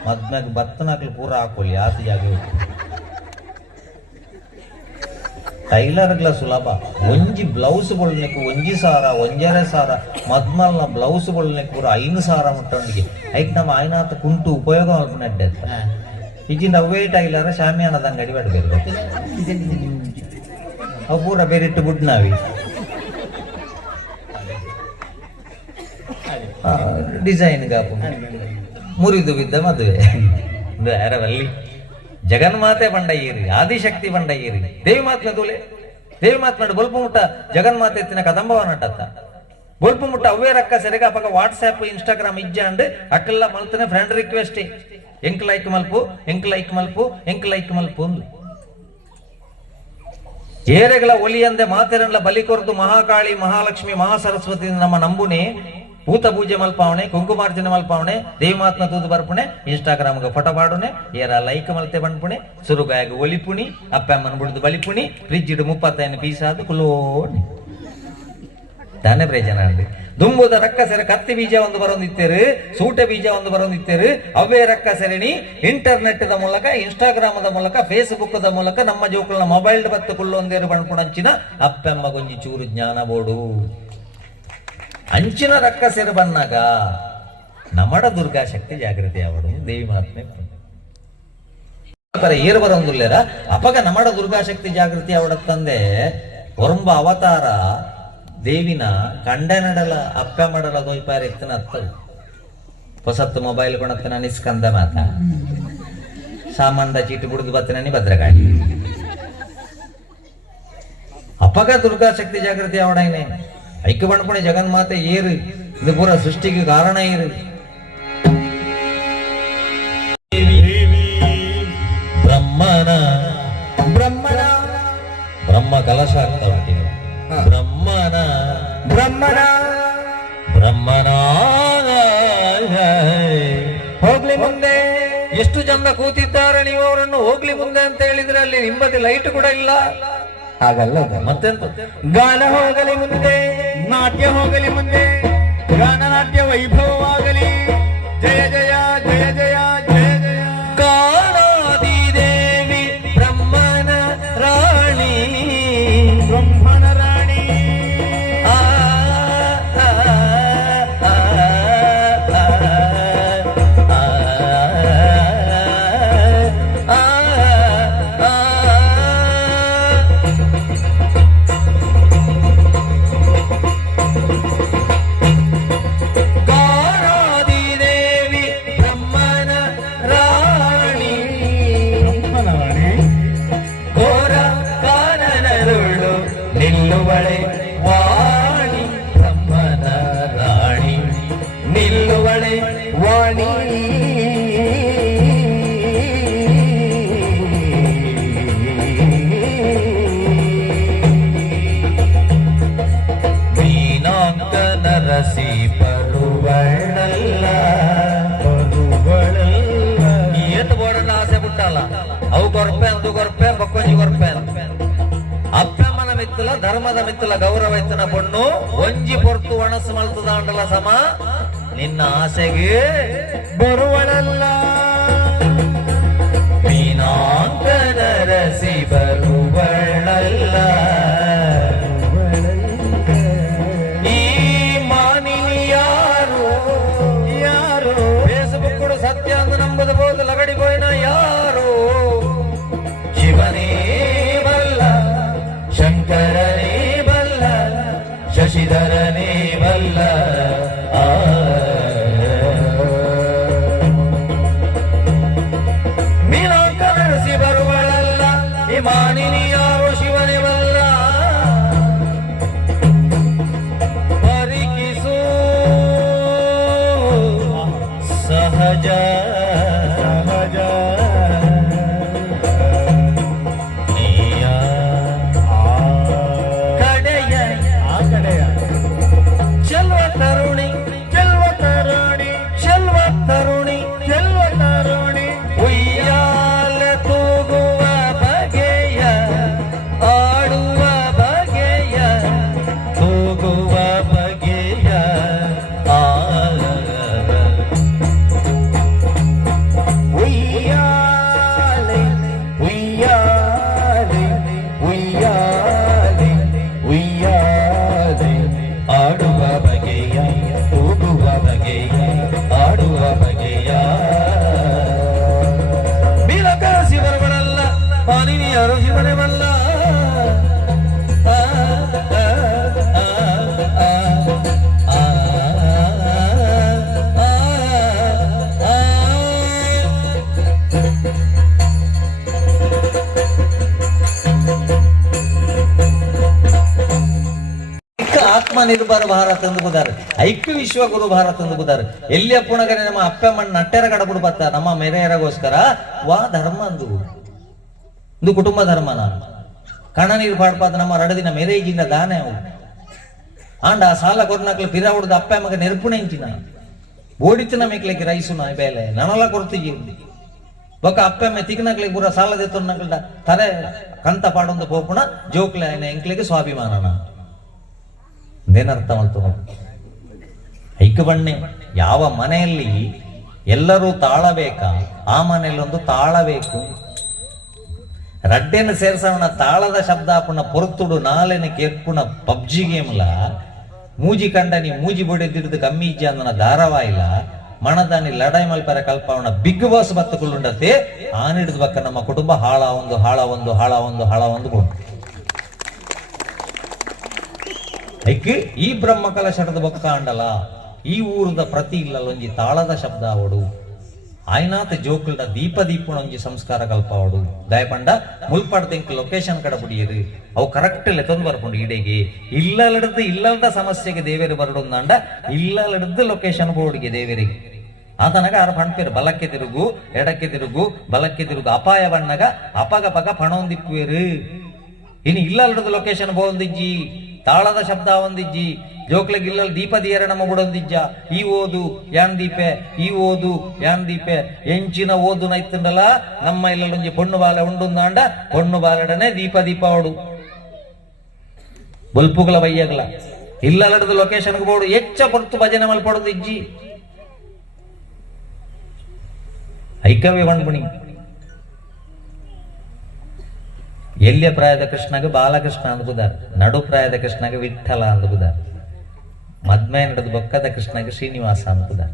ಮದ್ಮ್ಯಾಗ ಬತ್ತನಾಕ್ಲು ಪೂರ ಹಾಕೊಳ್ಳಿ ಆತ ಜಾಗೆ ಟೈಲರ್ಗಳ ಸುಲಭ ಒಂಜಿ ಬ್ಲೌಸ್ ಬೊಳ್ನೆಕ್ 1,000 1,500 ಮದ್ಮಲ್ನ ಬ್ಲೌಸ್ ಬೊಳ್ನೆಕ್ ಪೂರ 5,000 ಮುಟ್ಟೊಂದಿಗೆ ಐಕ್ ನಮ್ಮ ಆಯ್ನಾತ ಕುಂಟು ಉಪಯೋಗ ಮಲ್ಪನಡ್ಡೆ ಇಜ್ಜಿಂದ ಅವೇ ಟೈಲರ್ ಶಾಮಿಯಾನದ ಅಂಗಡಿ ಬಡ್ಬೇಕು ಅವು ಪೂರ ಬೇರಿಟ್ಟು ಬುಡ್ನಾವಿ ಡಿಸೈನ್ ಗಾಪು ಮುರಿದು ಬಿದ್ದ ಮದುವೆ ಯಾರವಲ್ಲಿ ಜಗನ್ಮಾತೆ ಬಂಡ ಈರಿ ಆದಿಶಕ್ತಿ ಬಂಡ ಈರಿ ದೇವಿ ಮಾತ್ಮ ತೋಲೆ ದೇವಿ ಮಾತ್ಮ ಬೊಲ್ಪ ಮುಟ್ಟ ಜಗನ್ಮಾತೆ ಎತ್ತಿನ ಕದಂಬವನಟ್ಟ ಬೊಲ್ಪ ಮುಟ್ಟ ಅವೇ ರಕ್ಕ ಸೆರೆಗ ಅಪಗ ವಾಟ್ಸ್ಆಪ್ ಇನ್ಸ್ಟಾಗ್ರಾಮ್ ಇಜ್ಜಾಂಡ್ ಅಕ್ಕೆಲ್ಲ ಮಲ್ತನೆ ಫ್ರೆಂಡ್ ರಿಕ್ವೆಸ್ಟ್ ಎಂಕ್ ಲೈಕ್ ಮಲ್ಪು ಒಂದು ಏರೆಗಳ ಒಲಿಯಂದೆ ಮಾತೆರನ್ಲ ಬಲಿ ಕೊರದು ಮಹಾಕಾಳಿ ಮಹಾಲಕ್ಷ್ಮಿ ಮಹಾಸರಸ್ವತಿ ನಮ್ಮ ನಂಬುನೆ ಭೂತ ಪೂಜೆ ಮಲ್ಪಾವಣೆ ಕುಂಕುಮಾರ್ಜನೆ ಮಲ್ಪಾವಣೆ ದೇವಿ ಮಾತ್ನ ತೂದು ಬರ್ಪುಣೆ ಇನ್ಸ್ಟಾಗ್ರಾಮ್ಗೆ ಫೋಟೋ ಪಾಡುನೆ ಏರ ಲೈಕ್ ಮಲ್ತೆ ಬಂಡ್ಪುಣೆ ಸುರುಗಾಯಗ ಒಲಿಪುಣಿ ಅಪ್ಪಮ್ಮನ ಬಿಡುದು ಬಲಿಪುಣಿ ಫ್ರಿಜ್ ಇಡು 35 ಪೀಸ್ ಆದ ಕುಲೋಣಿ ದಾನೆ ಪ್ರಯೋಜನ ಅಂಡಿ ದುಂಬುದ ರಕ್ಕ ಸೆರೆ ಕತ್ತಿ ಬೀಜ ಒಂದು ಬರೋದಿತ್ತೇರು ಸೂಟೆ ಬೀಜ ಒಂದು ಬರೋದಿತ್ತೇರು ಅವೇ ರಕ್ಕ ಸೆರೆನಿ ಇಂಟರ್ನೆಟ್ ದ ಮೂಲಕ ಇನ್ಸ್ಟಾಗ್ರಾಮ್ ದ ಮೂಲಕ ಫೇಸ್ಬುಕ್ ದ ಮೂಲಕ ನಮ್ಮ ಜೋಕುಲ್ನ ಮೊಬೈಲ್ ಬತ್ತು ಕುಲ್ಲೊಂದೇರು ಬಣ್ಪುಣಂಚಿನ ಅಪ್ಪೆಮ್ಮ ಗೊಂಜಿ ಚೂರು ಜ್ಞಾನ ಬೋಡು ಅಂಚಿನ ರಕ್ಕ ಸೆರೆ ಬನ್ನಾಗ ನಮ್ಮಡ ದುರ್ಗಾ ಶಕ್ತಿ ಜಾಗೃತಿ ಆವಡು ದೇವಿ ಮಹಾತ್ಮೆ ಏರು ಬರೋದಿಲ್ಲೇರ ಅಪಗ ನಮ್ಮಡ ದುರ್ಗಾ ಶಕ್ತಿ ಜಾಗೃತಿ ಆವಡತ್ತಂದೆ ಒರಂಬ ಅವತಾರ ದೇವಿನ ಕಂಡ ನಡಲ ಅಪ್ಪ ಮಾಡಲ ದೊಯ್ಪಾರ ಎತ್ತನ ಅತ್ತ ಹೊಸತ್ತು ಮೊಬೈಲ್ ಕೊಣತ್ತನ ನಿಸ್ಕಂದ ಮಾತ ಸಾಮಾನ್ದ ಚೀಟಿ ಬಿಡುದು ಬತ್ತನನಿ ಭದ್ರಗಾಡಿ ಅಪಗ ದುರ್ಗಾ ಶಕ್ತಿ ಜಾಗೃತಿ ಅವಡೈನೆ ಐಕ್ಯ ಬಣ್ಪುಣೆ ಜಗನ್ಮಾತೆ ಏರು ಇದು ಪೂರ ಸೃಷ್ಟಿಗೆ ಕಾರಣ ಏರು ಬ್ರಹ್ಮನ ಬ್ರಹ್ಮ ಕಲಶ ಆಗ್ತಾವ ಬ್ರಹ್ಮನ ಹೋಗ್ಲಿ ಮುಂದೆ ಎಷ್ಟು ಜನ ಕೂತಿದ್ದಾರೆ ನೀವು ಅವರನ್ನು ಹೋಗ್ಲಿ ಮುಂದೆ ಅಂತ ಹೇಳಿದ್ರೆ ಅಲ್ಲಿ ನಿಮ್ಮದಿ ಲೈಟ್ ಕೂಡ ಇಲ್ಲ ಹಾಗಲ್ಲ ಮತ್ತೆಂತ ಗಾನ ಹೋಗಲಿ ಮುಂದೆ ನಾಟ್ಯ ಹೋಗಲಿ ಮುಂದೆ ಗಾನ ನಾಟ್ಯ ವೈಭವವಾಗಲಿ ಜಯ ಜಯ ಜಯ ಜಯ ಜಯ ಜಯ ಕಾಣಾದಿ ದೇವಿ ಬ್ರಹ್ಮನ ರಾಣಿ ಅಪ್ಪಮ್ಮನ ಮಿತ್ತಲ ಧರ್ಮದ ಮಿತ್ತಲ ಗೌರವ ಎತ್ತನ ಪೊಣ್ಣು ಒಂಜಿ ಪೊರ್ತು ಒಣಸು ಮಲ್ತದಾಂಡಲ ಸಮ ನಿನ್ನ ಆಸೆಗೆ ಬರುವಳಲ್ಲ ಮೀನಾಂಕನರಸಿ ಬರುವಳಲ್ಲ ಈ ಮಾನಿನಿಯ ಸಹಜ ಸಹಜ ನೀಯ ಕಡೆಯ ಆ ಕಡೆಯ ಚೆಲ್ವ ತರುಣಿ ಚೆಲ್ವ ತರುಣಿ ಚೆಲ್ವ ತರುಣಿ ಚೆಲ್ವ ತರುಣಿ ಉಯ್ಯಾಲ ತೂಗುವ ಬಗೆಯ ಆಡುವ ಬಗೆಯ ತೂಗುವ ಬಗೆಯ ಉಯ್ಯಾಲೆ ಉಯ್ಯಾಲೆ ಉಯ್ಯಾಲೆ ಉಯ್ಯಾಲೆ ಆಡುವ ಬಗೆಯ ತೂಗುವ ಬಗೆಯ ಆಡುವ ಬಗೆಯ ಬಿಲಕ ಶಿವರವರಲ್ಲ ಪಾನಿನಿಯರು ಶಿವರವಲ್ಲ ಆತ್ಮನಿರ್ಭರ ಭಾರತ ಎಂದು ಬುದಾರೆ ಐಕ್ಯ ವಿಶ್ವಗುರು ಭಾರತ ಎಂದು ಬುದಾರೆ ಎಲ್ಲಿ ಅಪ್ಪುಣಗನೆ ನಮ್ಮ ಅಪ್ಪಮ್ಮಣ್ಣ ನಟ್ಟೆರ ಕಡಬುಡು ಬತ್ತ ನಮ್ಮ ಮೆರೆಯರಗೋಸ್ಕರ ವಾ ಧರ್ಮ ಅಂದು ಇದು ಕುಟುಂಬ ಧರ್ಮ ನಾನು ಕಣ ನೀರು ಪಾಡ್ಪಾದ ನಮ್ಮ ರಡದಿನ ಮೆರೇಜಿಂದ ದಾನೆ ಅವು ಆಂಡ ಆ ಸಾಲ ಕೊರ್ನಕ್ಲು ಪಿರ ಹೊಡೆದ ಅಪ್ಪಮ್ಮಗ ನೆರ್ಪುಣೆ ಇಂಚಿನ ಓಡಿತಿನ ಮೇಕ್ಲಿಕ್ಕೆ ರೈಸುನ ಬೇಲೆ ನನಲ ಕೊರ್ತಿಜಿ ಬೊಕ್ಕ ಅಪ್ಪಮ್ಮೆ ತಿಗ್ನಕ್ಲಿಗೆ ಪೂರ ಸಾಲದೆ ತೊನ್ನಕ್ಲ ತಲೆ ಕಂತ ಪಾಡೊಂದು ಪೋಪುಣ ಜೋಕ್ಲೆ ಎಂಕ್ಲಿಗೆ ಸ್ವಾಭಿಮಾನನ ಏನರ್ಥ ಮಾಡ್ತು ಐಕ್ಯ ಬಣ್ಣೆ ಯಾವ ಮನೆಯಲ್ಲಿ ಎಲ್ಲರೂ ತಾಳಬೇಕಾ ಆ ಮನೆಯಲ್ಲಿ ಒಂದು ತಾಳಬೇಕು ರಡ್ಡೆನ ಸೇರ್ಸವನ ತಾಳದ ಶಬ್ದ ಪುಣ ಪೊರ್ತುಡು ನಾಲೆನ ಕೇರ್ಪುಣ ಪಬ್ಜಿ ಗೇಮ್ಲ ಮೂಜಿ ಕಂಡನಿ ಮೂಜಿ ಬೊಡೆದಿಡ್ದು ಕಮ್ಮಿ ಇಜ್ಜಿ ಅಂದನ ಧಾರಾವಾಯಿಲ ಮಣದಾನಿ ಲಡಾಯಿ ಮಲ್ಪರ ಕಲ್ಪವನ ಬಿಗ್ ಬಾಸ್ ಬತ್ತುಕೊಳ್ಳುಂಡತೆ ಆನಿಡಿದ ಬಕ್ಕ ನಮ್ಮ ಕುಟುಂಬ ಹಾಳ ಒಂದು ಐಕ್ಕೆ ಈ ಬ್ರಹ್ಮ ಕಲಶರದ ಬೊಕ್ಕ ಅಂಡಲ ಈ ಊರದ ಪ್ರತಿ ಇಲ್ಲೊಂಜಿ ತಾಳದ ಶಬ್ದ ಅವಡು ಆಯ್ನಾಥ ಜೋಕುಲ್ಡ ದೀಪುಣ ಒಂಜಿ ಸಂಸ್ಕಾರ ಕಲ್ಪವಡು ದಯಪಂಡ ಮುಲ್ಪಡ್ದಿಂಕ್ ಲೊಕೇಶನ್ ಕಡ ಬುಡಿಯರು ಅವು ಕರೆಕ್ಟ್ ಲೆತ್ತೊಂದು ಬರ್ಕೊಂಡು ಇಡೆಗೆ ಇಲ್ಲದ ಸಮಸ್ಯೆಗೆ ದೇವೇರು ಬರಡೊಂದಂಡ ಇಲ್ಲಡದ್ದು ಲೊಕೇಶನ್ ಬೋರ್ಡ್ಗೆ ದೇವೇರಿಗೆ ಆತನಗ ಆರು ಪಣ್ಪೇರು ಬಲಕ್ಕೆ ತಿರುಗು ಎಡಕ್ಕೆ ತಿರುಗು ಬಲಕ್ಕೆ ತಿರುಗು ಅಪಾಯ ಬಣ್ಣಗ ಅಪಗ ಪಗ ಪಣೊಂದಿಪ್ಪುವೇರು ಇನ್ನು ಇಲ್ಲಡದ್ದು ಲೊಕೇಶನ್ ಬೋಂದಿಜ್ಜಿ ತಾಳದ ಶಬ್ದ ಒಂದಿಜ್ಜಿ ಜೋಕ್ಲೆಗ್ ಇಲ್ಲಲ್ ದೀಪ ದಿಯರ ನಮ್ಮ ಬುಡೊಂದಿಜ್ಜ ಈ ಓದು ಯಾನ್ ದೀಪೆ ಈ ಓದು ಯಾನ್ ದೀಪೆ ಎಂಚಿನ ಓದು ನೈತಂಡಲ ನಮ್ಮ ಇಲ್ಲೊಂಜಿ ಪೊಣ್ಣು ಬಾಲೆ ಉಂಡುಂದಾಂಡ ಪೊಣ್ಣು ಬಾಲೆಡನೆ ದೀಪ ಓಡು ಬಲ್ಪುಗಳ ಬಯ್ಯಗಲ ಇಲ್ಲಡದು ಲೊಕೇಶನ್ಗೆ ಬೋಡು ಹೆಚ್ಚ ಪೊರ್ತು ಭಜನೆ ಮಲ್ಪಡೋದು ಇಜ್ಜಿ ಐಕವ್ಯ ಬಣ್ಬುಣಿ ಎಲ್ಯ ಪ್ರಾಯದ ಕೃಷ್ಣಗೆ ಬಾಲಕೃಷ್ಣ ಅಂದ್ಬುದಾರ ನಡು ಪ್ರಾಯದ ಕೃಷ್ಣಗೆ ವಿಠಲ ಅಂದ್ಬುದಾರ ಮದ್ಮೆ ನಡೆದು ಬೊಕ್ಕದ ಕೃಷ್ಣಗೆ ಶ್ರೀನಿವಾಸ ಅಂದ್ಬುದಾರ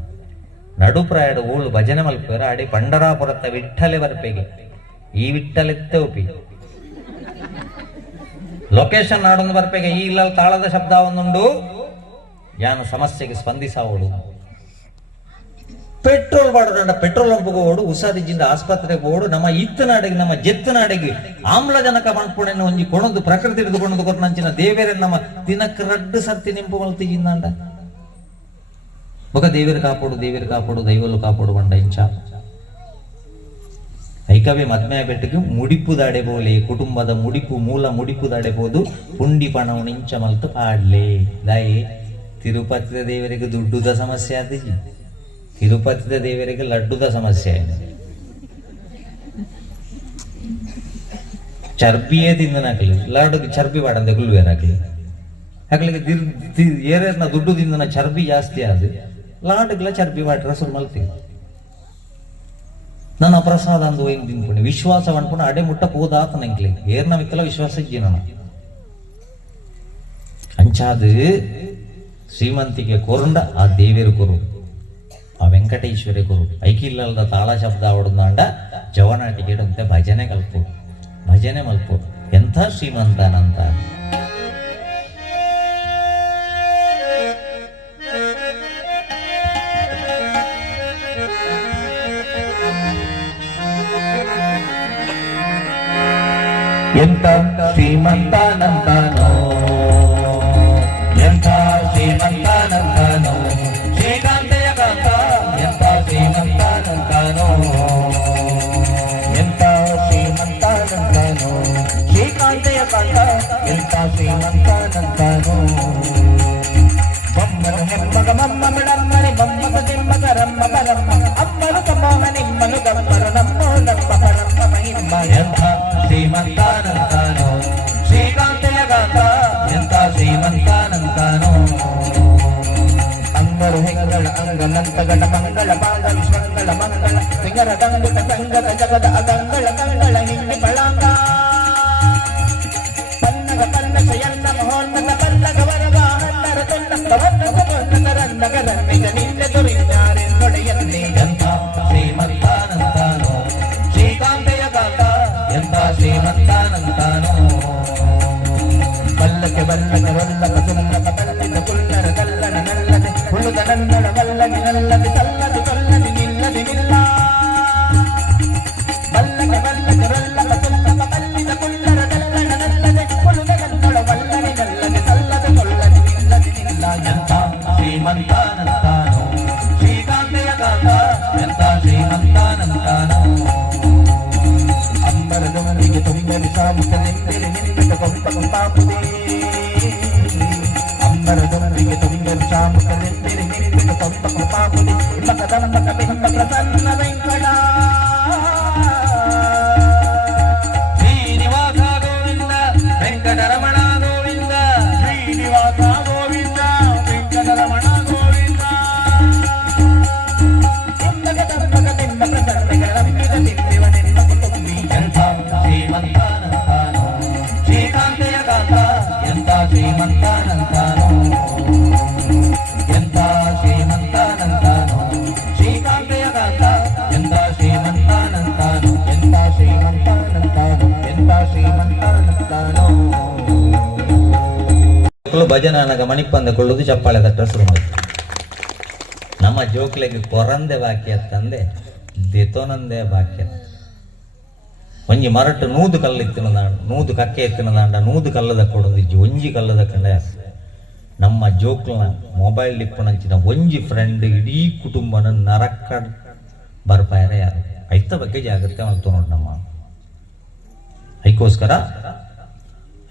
ನಡು ಪ್ರಾಯದ ಊಳು ಭಜನೆ ಮಲ್ಪರ ಅಡಿ ಪಂಡರಾಪುರತ್ತ ವಿಠಲೆ ಬರ್ಪೆಗೆ ಈ ವಿಠಲೆತ್ತೆ ಉಪಿ ಲೊಕೇಶನ್ ನಾಡೊಂದು ಬರ್ಪೆಗೆ ಈ ಇಲ್ಲ ತಾಳದ ಶಬ್ದ ಒಂದುಂಡು ಯಾನು ಸಮಸ್ಯೆಗೆ ಸ್ಪಂದಿಸಾವಳು ಪೆಟ್ರೋಲ್ ಬಾಡೋಣ ಪೆಟ್ರೋಲ್ ಪಂಪ್ಗೆ ಓಡು ಉಸಾದಿಜ್ಜಿಂದ ಆಸ್ಪತ್ರೆಗೆ ಓಡು ನಮ್ಮ ಇತ್ತನಾಡಿಗೆ ನಮ್ಮ ಜೆತ್ತನಾಡಿಗೆ ಆಮ್ಲಜನಕ ಮಣ್ಪುಣೆನ ಒಂಜಿ ಕೊಣದು ಪ್ರಕೃತಿ ಹಿಡಿದುಕೊಂಡು ಕೊಟ್ಟಂಚಿನ ದೇವೇರ ನಮ್ಮ ದಿನಕ್ಕೆ ರಡ್ಡು ಸರ್ತಿ ನಿಂಪು ಮಲ್ತಿಜಿಂದಾಂಡ ಬೊಕ ದೇವೇರು ಕಾಪಾಡು ದೈವಲು ಕಾಪಾಡು ಬಂಡ ಇಂಚ ಐಕವೇ ಮದ್ಮೆ ಬೆಟ್ಟಕ್ಕೆ ಮುಡಿಪು ದಾಡೆಬೋಲೆ ಕುಟುಂಬದ ಮೂಲ ಮುಡಿಪು ದಾಡೆಬೋದು ಪುಂಡಿ ಪಣವಣ ಇಂಚ ಮಲ್ತು ಪಾಡ್ಲೆ ದಾಯಿ ತಿರುಪತಿ ದೇವರಿಗೆ ದುಡ್ಡುದ ಸಮಸ್ಯೆ ಆದಿಜಿ ತಿರುಪತಿ ದೇವರಿಗೆ ಲಡ್ಡುದ ಸಮಸ್ಯೆ ಚರ್ಬಿಯೇ ತಿಂದನಾಗ್ಲಿ ಲಡ್ಡುಗೆ ಚರ್ಬಿ ಬಾಡಂದೆ ಗುಲ್ವೇರಾಗ್ಲಿ ಹಾಕ್ಲಿಕ್ಕೆ ಏರೇರ್ನ ದುಡ್ಡು ತಿಂದನ ಚರ್ಬಿ ಜಾಸ್ತಿ ಆದ ಲಾಡ್ಗಳ ಚರ್ಬಿ ಬಾಟ್ರ ಸುಮ್ಮಲ್ತೀವಿ ನನ್ನ ಪ್ರಸಾದ ಅಂದು ಒಯ್ದು ತಿನ್ಕೊಂಡು ವಿಶ್ವಾಸ ಅನ್ಕೊಂಡು ಅಡೆ ಮುಟ್ಟ ಹೋದಾತ ನಂಗ್ಲಿ ಏರ್ನ ಮಿಕ್ಕಲ ವಿಶ್ವಾಸ ಇಜ್ಜಿ ನಾನು ಅಂಚಾದ ಶ್ರೀಮಂತಿಗೆ ಕೊರಂಡ ಆ ದೇವೇರು ಕೊರು ಆ ವೆಂಕಟೇಶ್ವರಿ ಗುರು ಐಕಿಲ್ಲದ ತಾಳ ಶಬ್ದ ಆವಡುಂದಾಂಡ ಜವನಾಟಿಗೆ ಅಂತೆ ಭಜನೆ ಮಲ್ಪು ಎಂಥ ಶ್ರೀಮಂತನಂತ ಎಂತ ಶ್ರೀಮಂತನಂತನೋ ಎಂತ ಶ್ರೀಮಂತನಂತನೋ ಶ್ರೀಕಾಂತೆಯ ಕಾಂತ ಎಂತ ಶ್ರೀಮಂತ ಮಂಗಳ ಮಂಗಳ ಸಿಂಗರ ದಂಗುಟ ಸಂಗದ ಜಗದ ಅದಂಗಳ ಕಂಗಳ ಹಿಂಡಿ ಬಳಂಗ ಪನ್ನಗ ಪನ್ನ ಶಯನ್ನ ಮಹೋನ್ನತ ಪಲ್ಲಗ ವರಗ ಹನ್ನರ ತೊನ್ನ ಕವನ್ನ ಕೊನ್ನ ರಂದಗ ರನ್ನಿಗ ನಿನ್ನೆ ದೊರೆಯಾರೆನ್ನೊಡೆಯನ್ನೇ ಎಂಥ ಶ್ರೀಮಂತಾನಂತಾನೋ ಶ್ರೀಕಾಂತೆಯ ಕಾಂತ ಎಂಥ ಶ್ರೀಮಂತಾನಂತಾನೋ ಬಲ್ಲಕ್ಕೆ ಬಲ್ಲಕ ರೊಲ್ಲಕ ಸುಲ್ಲಕ ಬಲ್ಲಿದ ಕುಲ್ಲರ ಕಲ್ಲನ ನಲ್ಲದೆ ಹುಳುದ ನನ್ನಡ ಬಲ್ಲಗೆ ನಲ್ಲದೆ ಸಲ್ಲದು ಸಲ್ಲದೆ ನಿಲ್ಲದೆ ನಿಲ್ಲ ಬಲ್ಲಕ್ಕೆ ಬಲ್ಲಕ ರೊಲ್ಲಕ ಸುಲ್ಲಕ ಬಲ್ಲಿದ ಕುಲ್ಲರ ಕಲ್ಲನ ನಲ್ಲದೆ ಹುಳುದ ನನ್ನಡ ಬಲ್ಲಗೆ ನಲ್ಲದೆ ಸಲ್ಲದು ಸಲ್ಲದೆ ನಿಲ್ಲದೆ ನಿಲ್ಲ ಎಂಥ ಶ್ರೀಮಂತಾನಂತಾನೋ ಶ್ರೀಕಾಂತೆಯ ಕಾಂತ ಎಂಥ ಶ್ರೀಮಂತಾನಂತಾನೋ ಅಂಬರದೊಂದಿಗೆ ತುಂಬಲಿ ಸಾಮುತ್ತಲೆಂದರೆ ನಿನ್ನಟ ಕೊಂಪ ಕೊಂಪಾಪುದೇ ಅಂಬರದೊಂದಿಗೆ ತುಂಬಲಿ ಸಾಮುತ್ತಲೆಂದರೆ ನಿನ್ನಟ ಕೊಂಪ ಕೊಂಪಾಪುದೇ ಮಕದಂಬಕ ಬಿಂಬ ಪ್ರಸನ್ನ ವೆಂಕಟ ಶ್ರೀನಿವಾಸ ಗೋವಿಂದ ವೆಂಕಟರಮಣ ಗೋವಿಂದ ಶ್ರೀನಿವಾಸ ಗೋವಿಂದ ವೆಂಕಟರಮಣ ಗೋವಿಂದ ಇಂಬಕ ಬಿಂಬ ಪ್ರಸನ್ನ ರಂಗಿದ ತಿಂದಿವ ನಿನ್ನ ಕುಟುಂಬಿ ಎಂಥ ಶ್ರೀಮಂತಾನಂತಾನೋ ಶ್ರೀಕಾಂತೆಯ ಕಾಂತ ಎಂಥ ಶ್ರೀಮಂತಾನಂತಾನೋ ಎಂಥ ಶ್ರೀಮಂತಾನಂತಾನೋ ಶ್ರೀಕಾಂತೆಯ ಕಾಂತ ಎಂಥ ಶ್ರೀಮಂತಾನಂತಾನೋ ಎಂಥ ಶ್ರೀಮಂತಾನಂತಾನೋ ಎಂಥ ಶ್ರೀಮಂತಾನಂತಾನೋ ಭಜನ ನನಗ ಮಣಿಪಂದ ಕೊಳ್ಳುವುದು ಚಪ್ಪಾಳೆ ತಟ್ಟ ಶುರು ಮಾಡಿ ನಮ್ಮ ಜೋಕ್ಲೆಗೆ ಕೊರಂದೆ ಬಾಕಿ ತಂದೆ ದೆತೋನಂದೇ ಬಾಕ್ಯ ಒಂಜಿ ಮರಟ್ಟು ನೂದು ಕಲ್ಲು ಎತ್ತಿನದಾಂಡ ನೂದು ಕಕ್ಕೆ ಎತ್ತಿನದಾಂಡ ನೂದು ಕಲ್ಲದ ಕೊಡೊಂದಿಜ್ಜಿ ಒಂಜಿ ಕಲ್ಲದ ಕಂಡೆ ನಮ್ಮ ಜೋಕ್ಲನ ಮೊಬೈಲ್ ಇಪ್ಪನಂಚಿನ ಒಂಜಿ ಫ್ರೆಂಡ್ ಇಡೀ ಕುಟುಂಬನ ನರಕ್ಕ ಬರ್ಪಾಯರ ಯಾರು ಐತ ಬಗ್ಗೆ ಜಾಗ್ರತೆ ಮಾಡ್ತು ನೋಡಿ ನಮ್ಮ ಐಕೋಸ್ಕರ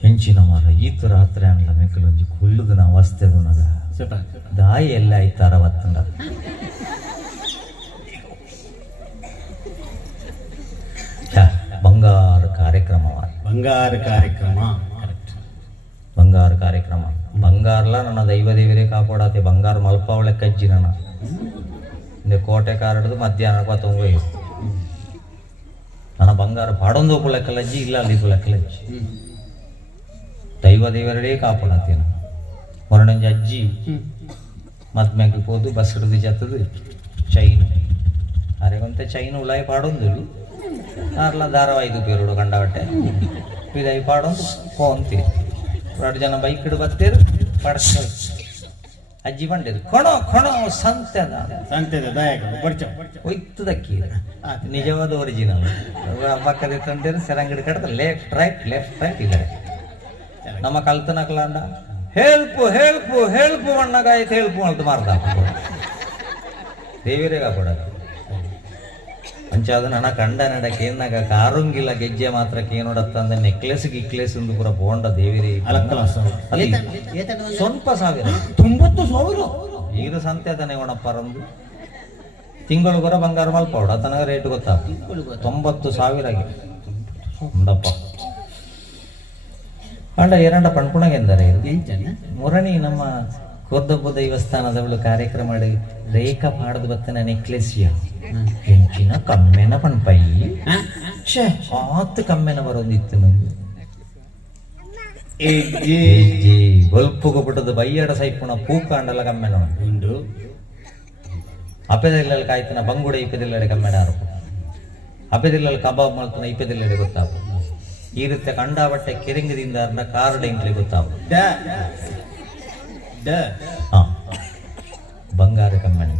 ಹೆಂಚಿನ ಮರ ಈತ ರಾತ್ರಿ ಅನ್ಲ ಮೆಕ್ಕಲು ಒಂಜಿ ಕುಳ್ಳುದನ ಅವಸ್ಥೆ ನಗ ದಾಯಿ ಎಲ್ಲ ಐತಾರ ಅವತ್ತಂಡ ಬಂಗಾರ ಕಾರ್ಯಕ್ರಮ ಬಂಗಾರ ಕಾರ್ಯಕ್ರಮ ಬಂಗಾರ ಕಾರ್ಯಕ್ರಮ ಬಂಗಾರಲ ನನ್ನ ದೈವ ದೇವರೇ ಕಾಪಾಡತ್ತೆ ಬಂಗಾರ ಮಲ್ಪಾವಳೆ ಕಜ್ಜಿ ನನ್ನ ಇಂದೆ ಕೋಟೆ ಕಾರಡದು ಮಧ್ಯಾಹ್ನ ಪತ್ತೊಂದು ನನ್ನ ಬಂಗಾರ ಪಾಡೊಂದು ಲೆಕ್ಕಲಜ್ಜಿ ಇಲ್ಲ ಅಲ್ಲಿ ಲೆಕ್ಕಲಜ್ಜಿ ದೈವ ದೇವರೇ ಕಾಪಾಡತ್ತೇನ ಮೊರನಂಜಿ ಅಜ್ಜಿ ಮದ್ಮ್ಯಾಗಿ ಹೋದು ಬಸ್ ಹಿಡಿದು ಜತ್ತದು ಚೈನು ಅರೆಗೊಂತೆ ಚೈನು ಉಳಾಯಿ ಪಾಡೊಂದು ಅರ್ಲ ಧಾರಾವಾಹಿದು ಪೇರುಡು ಕಂಡವಟ್ಟೆ ಇದಾಗಿ ಪಾಡೊಂದು ಹೋಂತೀರಿ 2 ಜನ ಬೈಕ್ ಹಿಡಿದು ಬರ್ತೀರಿ ಪಡ್ಸ ಅಜ್ಜಿ ಬಂಡಿರು ಕೊಣೋ ಕೊಣೋ ಸಂತೆದ ಒಯ್ತದಕ್ಕಿ ನಿಜವಾದ ಒರಿಜಿನಲ್ ಪಕ್ಕದ ತಂದಿರು ಸೆರಂಗಡಿ ಕಡ್ದ ಲೆಫ್ಟ್ ರೈಟ್ ಇದ್ದಾರೆ ನಮ್ಮ ಕಲ್ತನಕ್ಲಾಂಡ ಹೆಲ್ಪು ಹೆಲ್ಪು ಹೆಲ್ಪು ಅಣ್ಣಗಾಯ್ತು ಹೆಲ್ಪು ಅಂತ ಮಾರ್ದ ದೇವಿರೇ ಕಾಪಾಡೋದು ಅಂಚಾದ ನನ್ನ ಕಂಡ ನಡಕ್ಕೆ ಏನಾಗ ಕಾರುಂಗಿಲ್ಲ ಗೆಜ್ಜೆ ಮಾತ್ರ ಕೇನೋಡತ್ತ ಅಂದ್ರೆ ನೆಕ್ಲೆಸ್ ಗಿಕ್ಲೆಸ್ ಎಂದು ಪೂರ ಬೋಂಡ ದೇವಿರಿ ಅಲ್ಲಿ ಸ್ವಲ್ಪ ಸಾವಿರ 90,000 ಈಗ ಸಂತೆ ಅದನ್ನೇ ಒಣಪ್ಪರಂದು ತಿಂಗಳು ಬರ ಬಂಗಾರ ಮಲ್ಪೌಡ ತನಗ ರೇಟ್ ಗೊತ್ತಾ 90,000 ಆಗಿದೆ ಉಂಡಪ್ಪ ಅಂಡ ಎರಡ ಪಣ್ಪುಣಗೆಂದರೆ ಮುರಣಿ ನಮ್ಮ ಕೊರ್ದಬ್ಬು ದೇವಸ್ಥಾನದವಳು ಕಾರ್ಯಕ್ರಮ ಮಾಡಿ ರೇಖಾ ಪಾಡದು ಬತ್ತನ ನೆಕ್ಲೆಸ್ ಹೆಂಚಿನ ಕಮ್ಮೆನ ಪಣ್ಪೈ ಆತ್ ಕಮ್ಮೆನ ಬರೋದಿತ್ತು ನಮ್ಗೆ ಬಲ್ಪುಗ ಬಿಟ್ಟದು ಬೈಯಡ ಸೈಪುಣ ಪೂಕಾಂಡಲ್ಲ ಕಮ್ಮೆನ ಉಂಡು ಅಪೆದಿಲ್ಲ ಕಾಯ್ತನ ಬಂಗುಡ ಇಪ್ಪದಿಲ್ಲೆಡೆ ಕಮ್ಮೆನ ಅರ್ಪು ಅಪೆದಿಲ್ಲ ಕಬಾಬ್ ಮಾಡ್ತಾನ ಇಪ್ಪದಿಲ್ಲೆಡೆ ಗೊತ್ತಾಗ ಈ ರೀತಿ ಕಂಡಾಬಟ್ಟೆ ಕೆರೆಂಗದಿಂದ ಕಾರ್ ಡೆಂಕ್ಲಿ ಗೊತ್ತಾಗ ಬಂಗಾರ ಕಮ್ಮಣಿ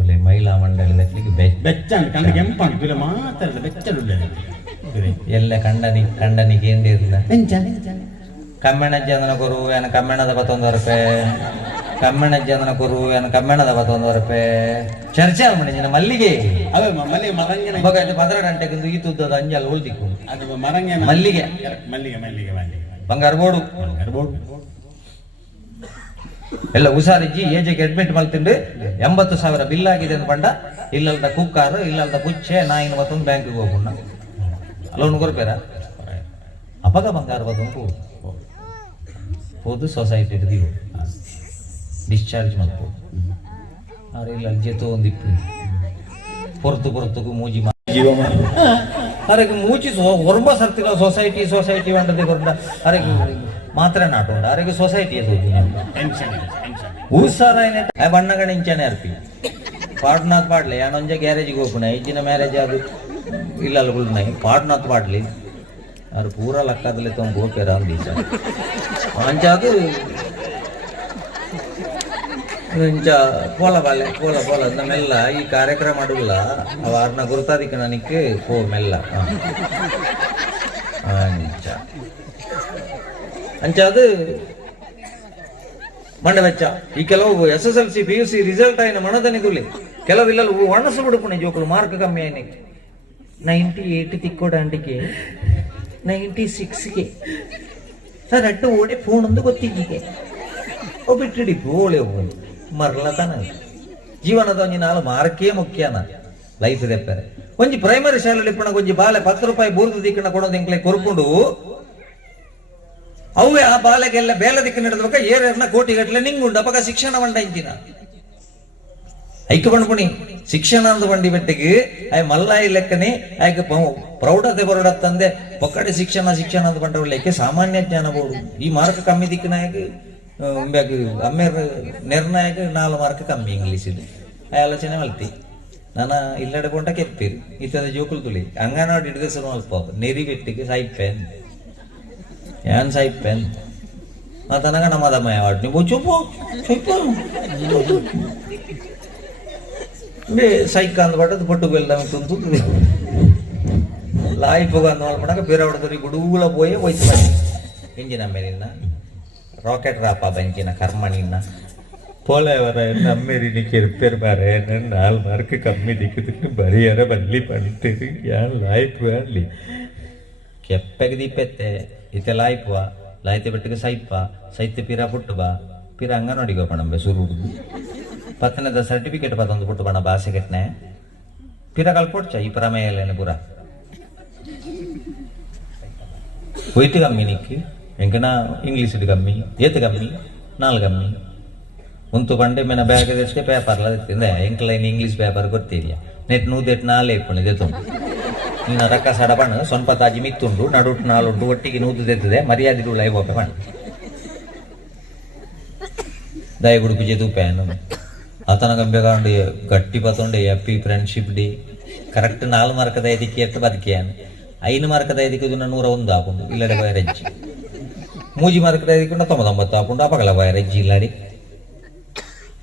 ಒಳ್ಳೆ ಮಹಿಳಾ ಮಂಡಳದಲ್ಲಿ ಎಲ್ಲ ಕಂಡನಿಗೆ ಏನಿರಲಿಲ್ಲ ಕಮ್ಮೆಣಜ್ಜಿ ಅಂದನ ಕೊರು ಏನ ಕಮ್ಮೆಣದ 11 ರೂಪಾಯಿ ಕಮ್ಮೆಣಜ್ಜಿ ಅಂದನ ಕೊರು ಏನ ಕಮ್ಮೆಣದ 11 ರೂಪಾಯಿ ಚರ್ಚೆ ಮಾಡಿನ ಮಲ್ಲಿಗೆ ಭದ್ರಗಂಟೆಗಿಂದು ಈ ತುದ್ದದ ಅಂಜಲ್ ಉಳ್ದಿಕ್ಕು ಮಲ್ಲಿಗೆ ಬಂಗಾರ ಬೋಡು ಎಲ್ಲ ಹುಷಾರಿಜ್ಜಿ ಏಜೆಗೆ ಅಡ್ಮಿಟ್ ಮಾಡ್ತಿಂಡು 80,000 ಬಿಲ್ ಆಗಿದೆ ಅಂತ ಬಂಡ ಇಲ್ಲಲ್ದ ಕುಕ್ಕಾರು ಇಲ್ಲಲ್ದ ಪುಚ್ಚೆ ನಾಯಿನ ಮತ್ತೊಂದು ಬ್ಯಾಂಕಿಗೆ ಹೋಗ್ಬಿಡ ಲೋನ್ ಕೊರ್ಪೇರ ಅಪಗ ಬಂಗಾರ ಬದೊಂದು ಹೋದು ಸೊಸೈಟಿ ಹಿಡಿದೀವಿ ಡಿಸ್ಚಾರ್ಜ್ ಮಾಡ್ಬೋದು അറിയില്ല അഞ്ചെത്തു ഒന്നിപ്പ് പുറത്തുക്ക് മൂജി ಜೀವಮ ಅರೆಗೆ ಮೂಚಿ ಹೊರಬ ಸರ್ತಿಲ್ಲ ಸೊಸೈಟಿ ವಂಡದೆ ಕೊರಂಡ ಅರೆಗೆ ಮಾತ್ರ ನಾಟುಂಡ ಅರೆಗೆ ಸೊಸೈಟಿ ಊಸಾರಾಯನೆ ಬಣ್ಣಗಣ ಇಂಚನೆ ಅರ್ಪಿ ಪಾಡ್ನಾಥ್ ಪಾಡ್ಲಿ ಯಾನೊಂಜ ಗ್ಯಾರೇಜಿಗೆ ಹೋಗ್ಪುಣ ಇಜ್ಜಿನ ಮ್ಯಾರೇಜ್ ಅದು ಇಲ್ಲ ಪಾಡ್ನಾಥ್ ಪಾಡ್ಲಿ ಅವ್ರು ಪೂರ ಲಕ್ಕದಲ್ಲಿ ತೊಂದು ಹೋಗ್ಯಾರ ಅಂದೀಸ ಅಂಚಾದು ಇಂಚ ಪೋಲ ನಮ್ಮೆಲ್ಲ ಈ ಕಾರ್ಯಕ್ರಮ ಮಾಡುಲ್ಲ ಅವಾರ್ನ ಗುರುತಾದಿಕ್ಕೆ ನನಗೆ ಪೋ ಮೆಲ್ಲ ಅಂಚಾದು ಮಂಡ ವೆಚ್ಚ ಈ ಕೆಲವು SSLC PUC ರಿಸಲ್ಟ್ ಆಯ್ನ ಮನದನಿದುಲಿ ಕೆಲವಿಲ್ಲ ಒಣಸು ಬಿಡುಪುಣೆ ಜೋಕುಲು ಮಾರ್ಕ್ ಕಮ್ಮಿ ಆಯ್ನೆ 98 ತಿಕ್ಕೋಡಾಂಡಿಗೆ 96ಗೆ ಸರ್ ಅಟ್ಟು ಓಡಿ ಫೋನ್ ಒಂದು ಗೊತ್ತಿಗೆ ಬಿಟ್ಟಿಡಿ ಓಳೆ ಹೋಗಿ ಮರ್ಲತನ ಜೀವನದ ಒಂಜಿ ನಾಳು ಮಾರ್ಕೇ ಮುಖ್ಯನ ಲೈಫ್ ದೆಪ್ಪರೆ ಒಂಜಿ ಪ್ರೈಮರಿ ಶಾಲೆಯಲ್ಲಿ ಪುಣ ಒಂಜಿ ಬಾಲೆ 10 ರೂಪಾಯಿ ಬೂರ್ದು ದಿಕ್ಕಣ ಕೊಡೋದು ಎಂಕ್ಲೆ ಕೊರ್ಕೊಂಡು ಅವೇ ಆ ಬಾಲೆಗೆಲ್ಲ ಬೇಲೆ ದಿಕ್ಕ ನಡೆದವಾಗ ಏರ್ನ ಕೋಟಿಗಟ್ಟಲೆ ನಿಂಗುಂಡು ಅಪಗ ಶಿಕ್ಷಣ ಬಂಡ ಇಂಚಿನ ಐಕ್ಯ ಬಂಡ್ಪುಣಿ ಶಿಕ್ಷಣ ಅಂದು ಬಂಡಿ ಬೆಟ್ಟಿಗೆ ಆಯ್ ಮಲ್ಲಾಯಿ ಲೆಕ್ಕನೆ ಆಯ್ಕೆ ಪ್ರೌಢತೆ ಬರೋಡತ್ತಂದೆ ಪೊಕ್ಕಡೆ ಶಿಕ್ಷಣ ಅಂದು ಬಂಡ ಲೆಕ್ಕ ಸಾಮಾನ್ಯ ಜ್ಞಾನ ಬೋಡು ಈ ಮಾರ್ಕ್ ಕಮ್ಮಿ ದಿಕ್ಕಿನ ಅಮ್ಮೇರ್ ನಿರ್ಣಾಯಕ 4 ಮಾರ್ಕ್ ಕಮ್ಮಿ ಇಂಗ್ಲೀಷ್ ಆ ಆಲೋಚನೆ ಮಲ್ತಿ ನಾನು ಇಲ್ಲಡೆ ಕೊಂಡ ಕೆಪ್ಪಿರು ಇತ್ತದ ಜೋಕುಲು ತುಳಿ ಅಂಗನವಾಡಿ ಹಿಡಿದ ಸರು ಅಲ್ಪ ನೆರಿ ಬೆಟ್ಟಿಗೆ ಸಾಯ್ಪೆನ್ ಏನ್ ಸಾಯ್ಪೆನ್ ಮತ್ತನಗ ನಮ್ಮದಮ್ಮ ಯಾವಾಡ್ ನೀವು ಚುಪ್ಪು ಬೇ ಸೈಕ ಅಂದ್ಬಟ್ಟದು ಪೊಟ್ಟು ಬೆಲ್ಲ ತುಂತು ಲಾಯ್ಪುಗ ಅಂದ್ಮಾಡ್ಕೊಂಡಾಗ ಬೇರೆ ಹೊಡೆದ್ರಿ ಗುಡುಗುಲ ಹೋಯ್ತು ಇಂಜಿನ ಮೇಲಿನ ರಾಕೆಟ್ ರಾಪ ಬೆಂಚಿನ ಕರ್ಮಣಿನ ಪೋಲೆಯವರ ನಮ್ಮೇರಿನಿಕ್ಕೆ ಇರ್ಪೇರ್ ಬಾರೆ 4 ಮಾರ್ಕ್ ಕಮ್ಮಿ ದಿಕ್ಕದಕ್ಕೆ ಬರಿಯಾರ ಬಲ್ಲಿ ಪಡಿತೀರಿ ಯಾನ್ ಲಾಯ್ಪು ಅಲ್ಲಿ ಕೆಪ್ಪೆಗೆ ದೀಪೆತ್ತೆ ಇತ್ತೆ ಲಾಯ್ಪುವ ಲಾಯ್ತೆ ಬಿಟ್ಟಿಗೆ ಸೈತೆ ಪಿರ ಪುಟ್ಟು ಬಾ ಪಿರ ಅಂಗನವಾಡಿಗೆ ಹೋಗೋಣ ಸುರು ಪತ್ತನದ ಸರ್ಟಿಫಿಕೇಟ್ ಪತ್ತೊಂದು ಪುಟ್ಟು ಬಣ ಭಾಷೆ ಕೆಟ್ಟನೆ ಪಿರ ಕಲ್ಪೊಡ್ಚ ಈ ಪ್ರಮೇಯಲ್ಲೇನೆ ಪುರ ಹೋಯ್ತು ಕಮ್ಮಿ ನಿಕ್ಕಿ ಎಂಕನ ಇಂಗ್ಲೀಷ್ ಕಮ್ಮಿ ಏತ್ ಕಮ್ಮಿ 4 ಕಮ್ಮಿ ಉಂತು ಪಂಡೆ ಮೇನ ಬ್ಯಾಗದಷ್ಟೇ ಪೇಪರ್ಲ ತಿಂದೆ ಎಂಕ್ಲ ಇಂಗ್ಲೀಷ್ ಪೇಪರ್ ಗೊತ್ತಿಲ್ಲ ನೆಟ್ ನೂದೆಟ್ 4 ಇಟ್ಕೊಂಡಿದೆ ತುಂಬ ಇನ್ನು ರಕ್ಕ ಸಡಪಣ ಸ್ವಲ್ಪ ತಾಜಿ ಮಿತ್ತುಂಡು ನಡುಟ್ 4 ಉಂಟು ಒಟ್ಟಿಗೆ ನೂದು ತೆತ್ತದೆ ಮರ್ಯಾದೆ ಲೈವ್ ಹೋಗ ಪಣ ದಯಗುಡು ಪಿಜೆ ತೂಪೇನು ಆತನ ಗಂಬೆಗಾಂಡು ಗಟ್ಟಿ ಪತ್ತೊಂಡೆ ಎಪ್ಪಿ ಫ್ರೆಂಡ್ಶಿಪ್ ಡೇ ಕರೆಕ್ಟ್ 4 ಮಾರ್ಕದ ಇದಕ್ಕೆ ಎಷ್ಟು ಬದುಕಿಯಾನು 5 ಮಾರ್ಕದ ಇದಕ್ಕೆ 101 ಹಾಕೊಂಡು ಇಲ್ಲಡೆ ವೈರಜ್ಜಿ ಮೂಜಿ ಮಾರ್ಕದ ಇದಕ್ಕೆ 99 ಹಾಕೊಂಡು ಅಪಗಲ ವೈರಜ್ಜಿ ಇಲ್ಲಡಿ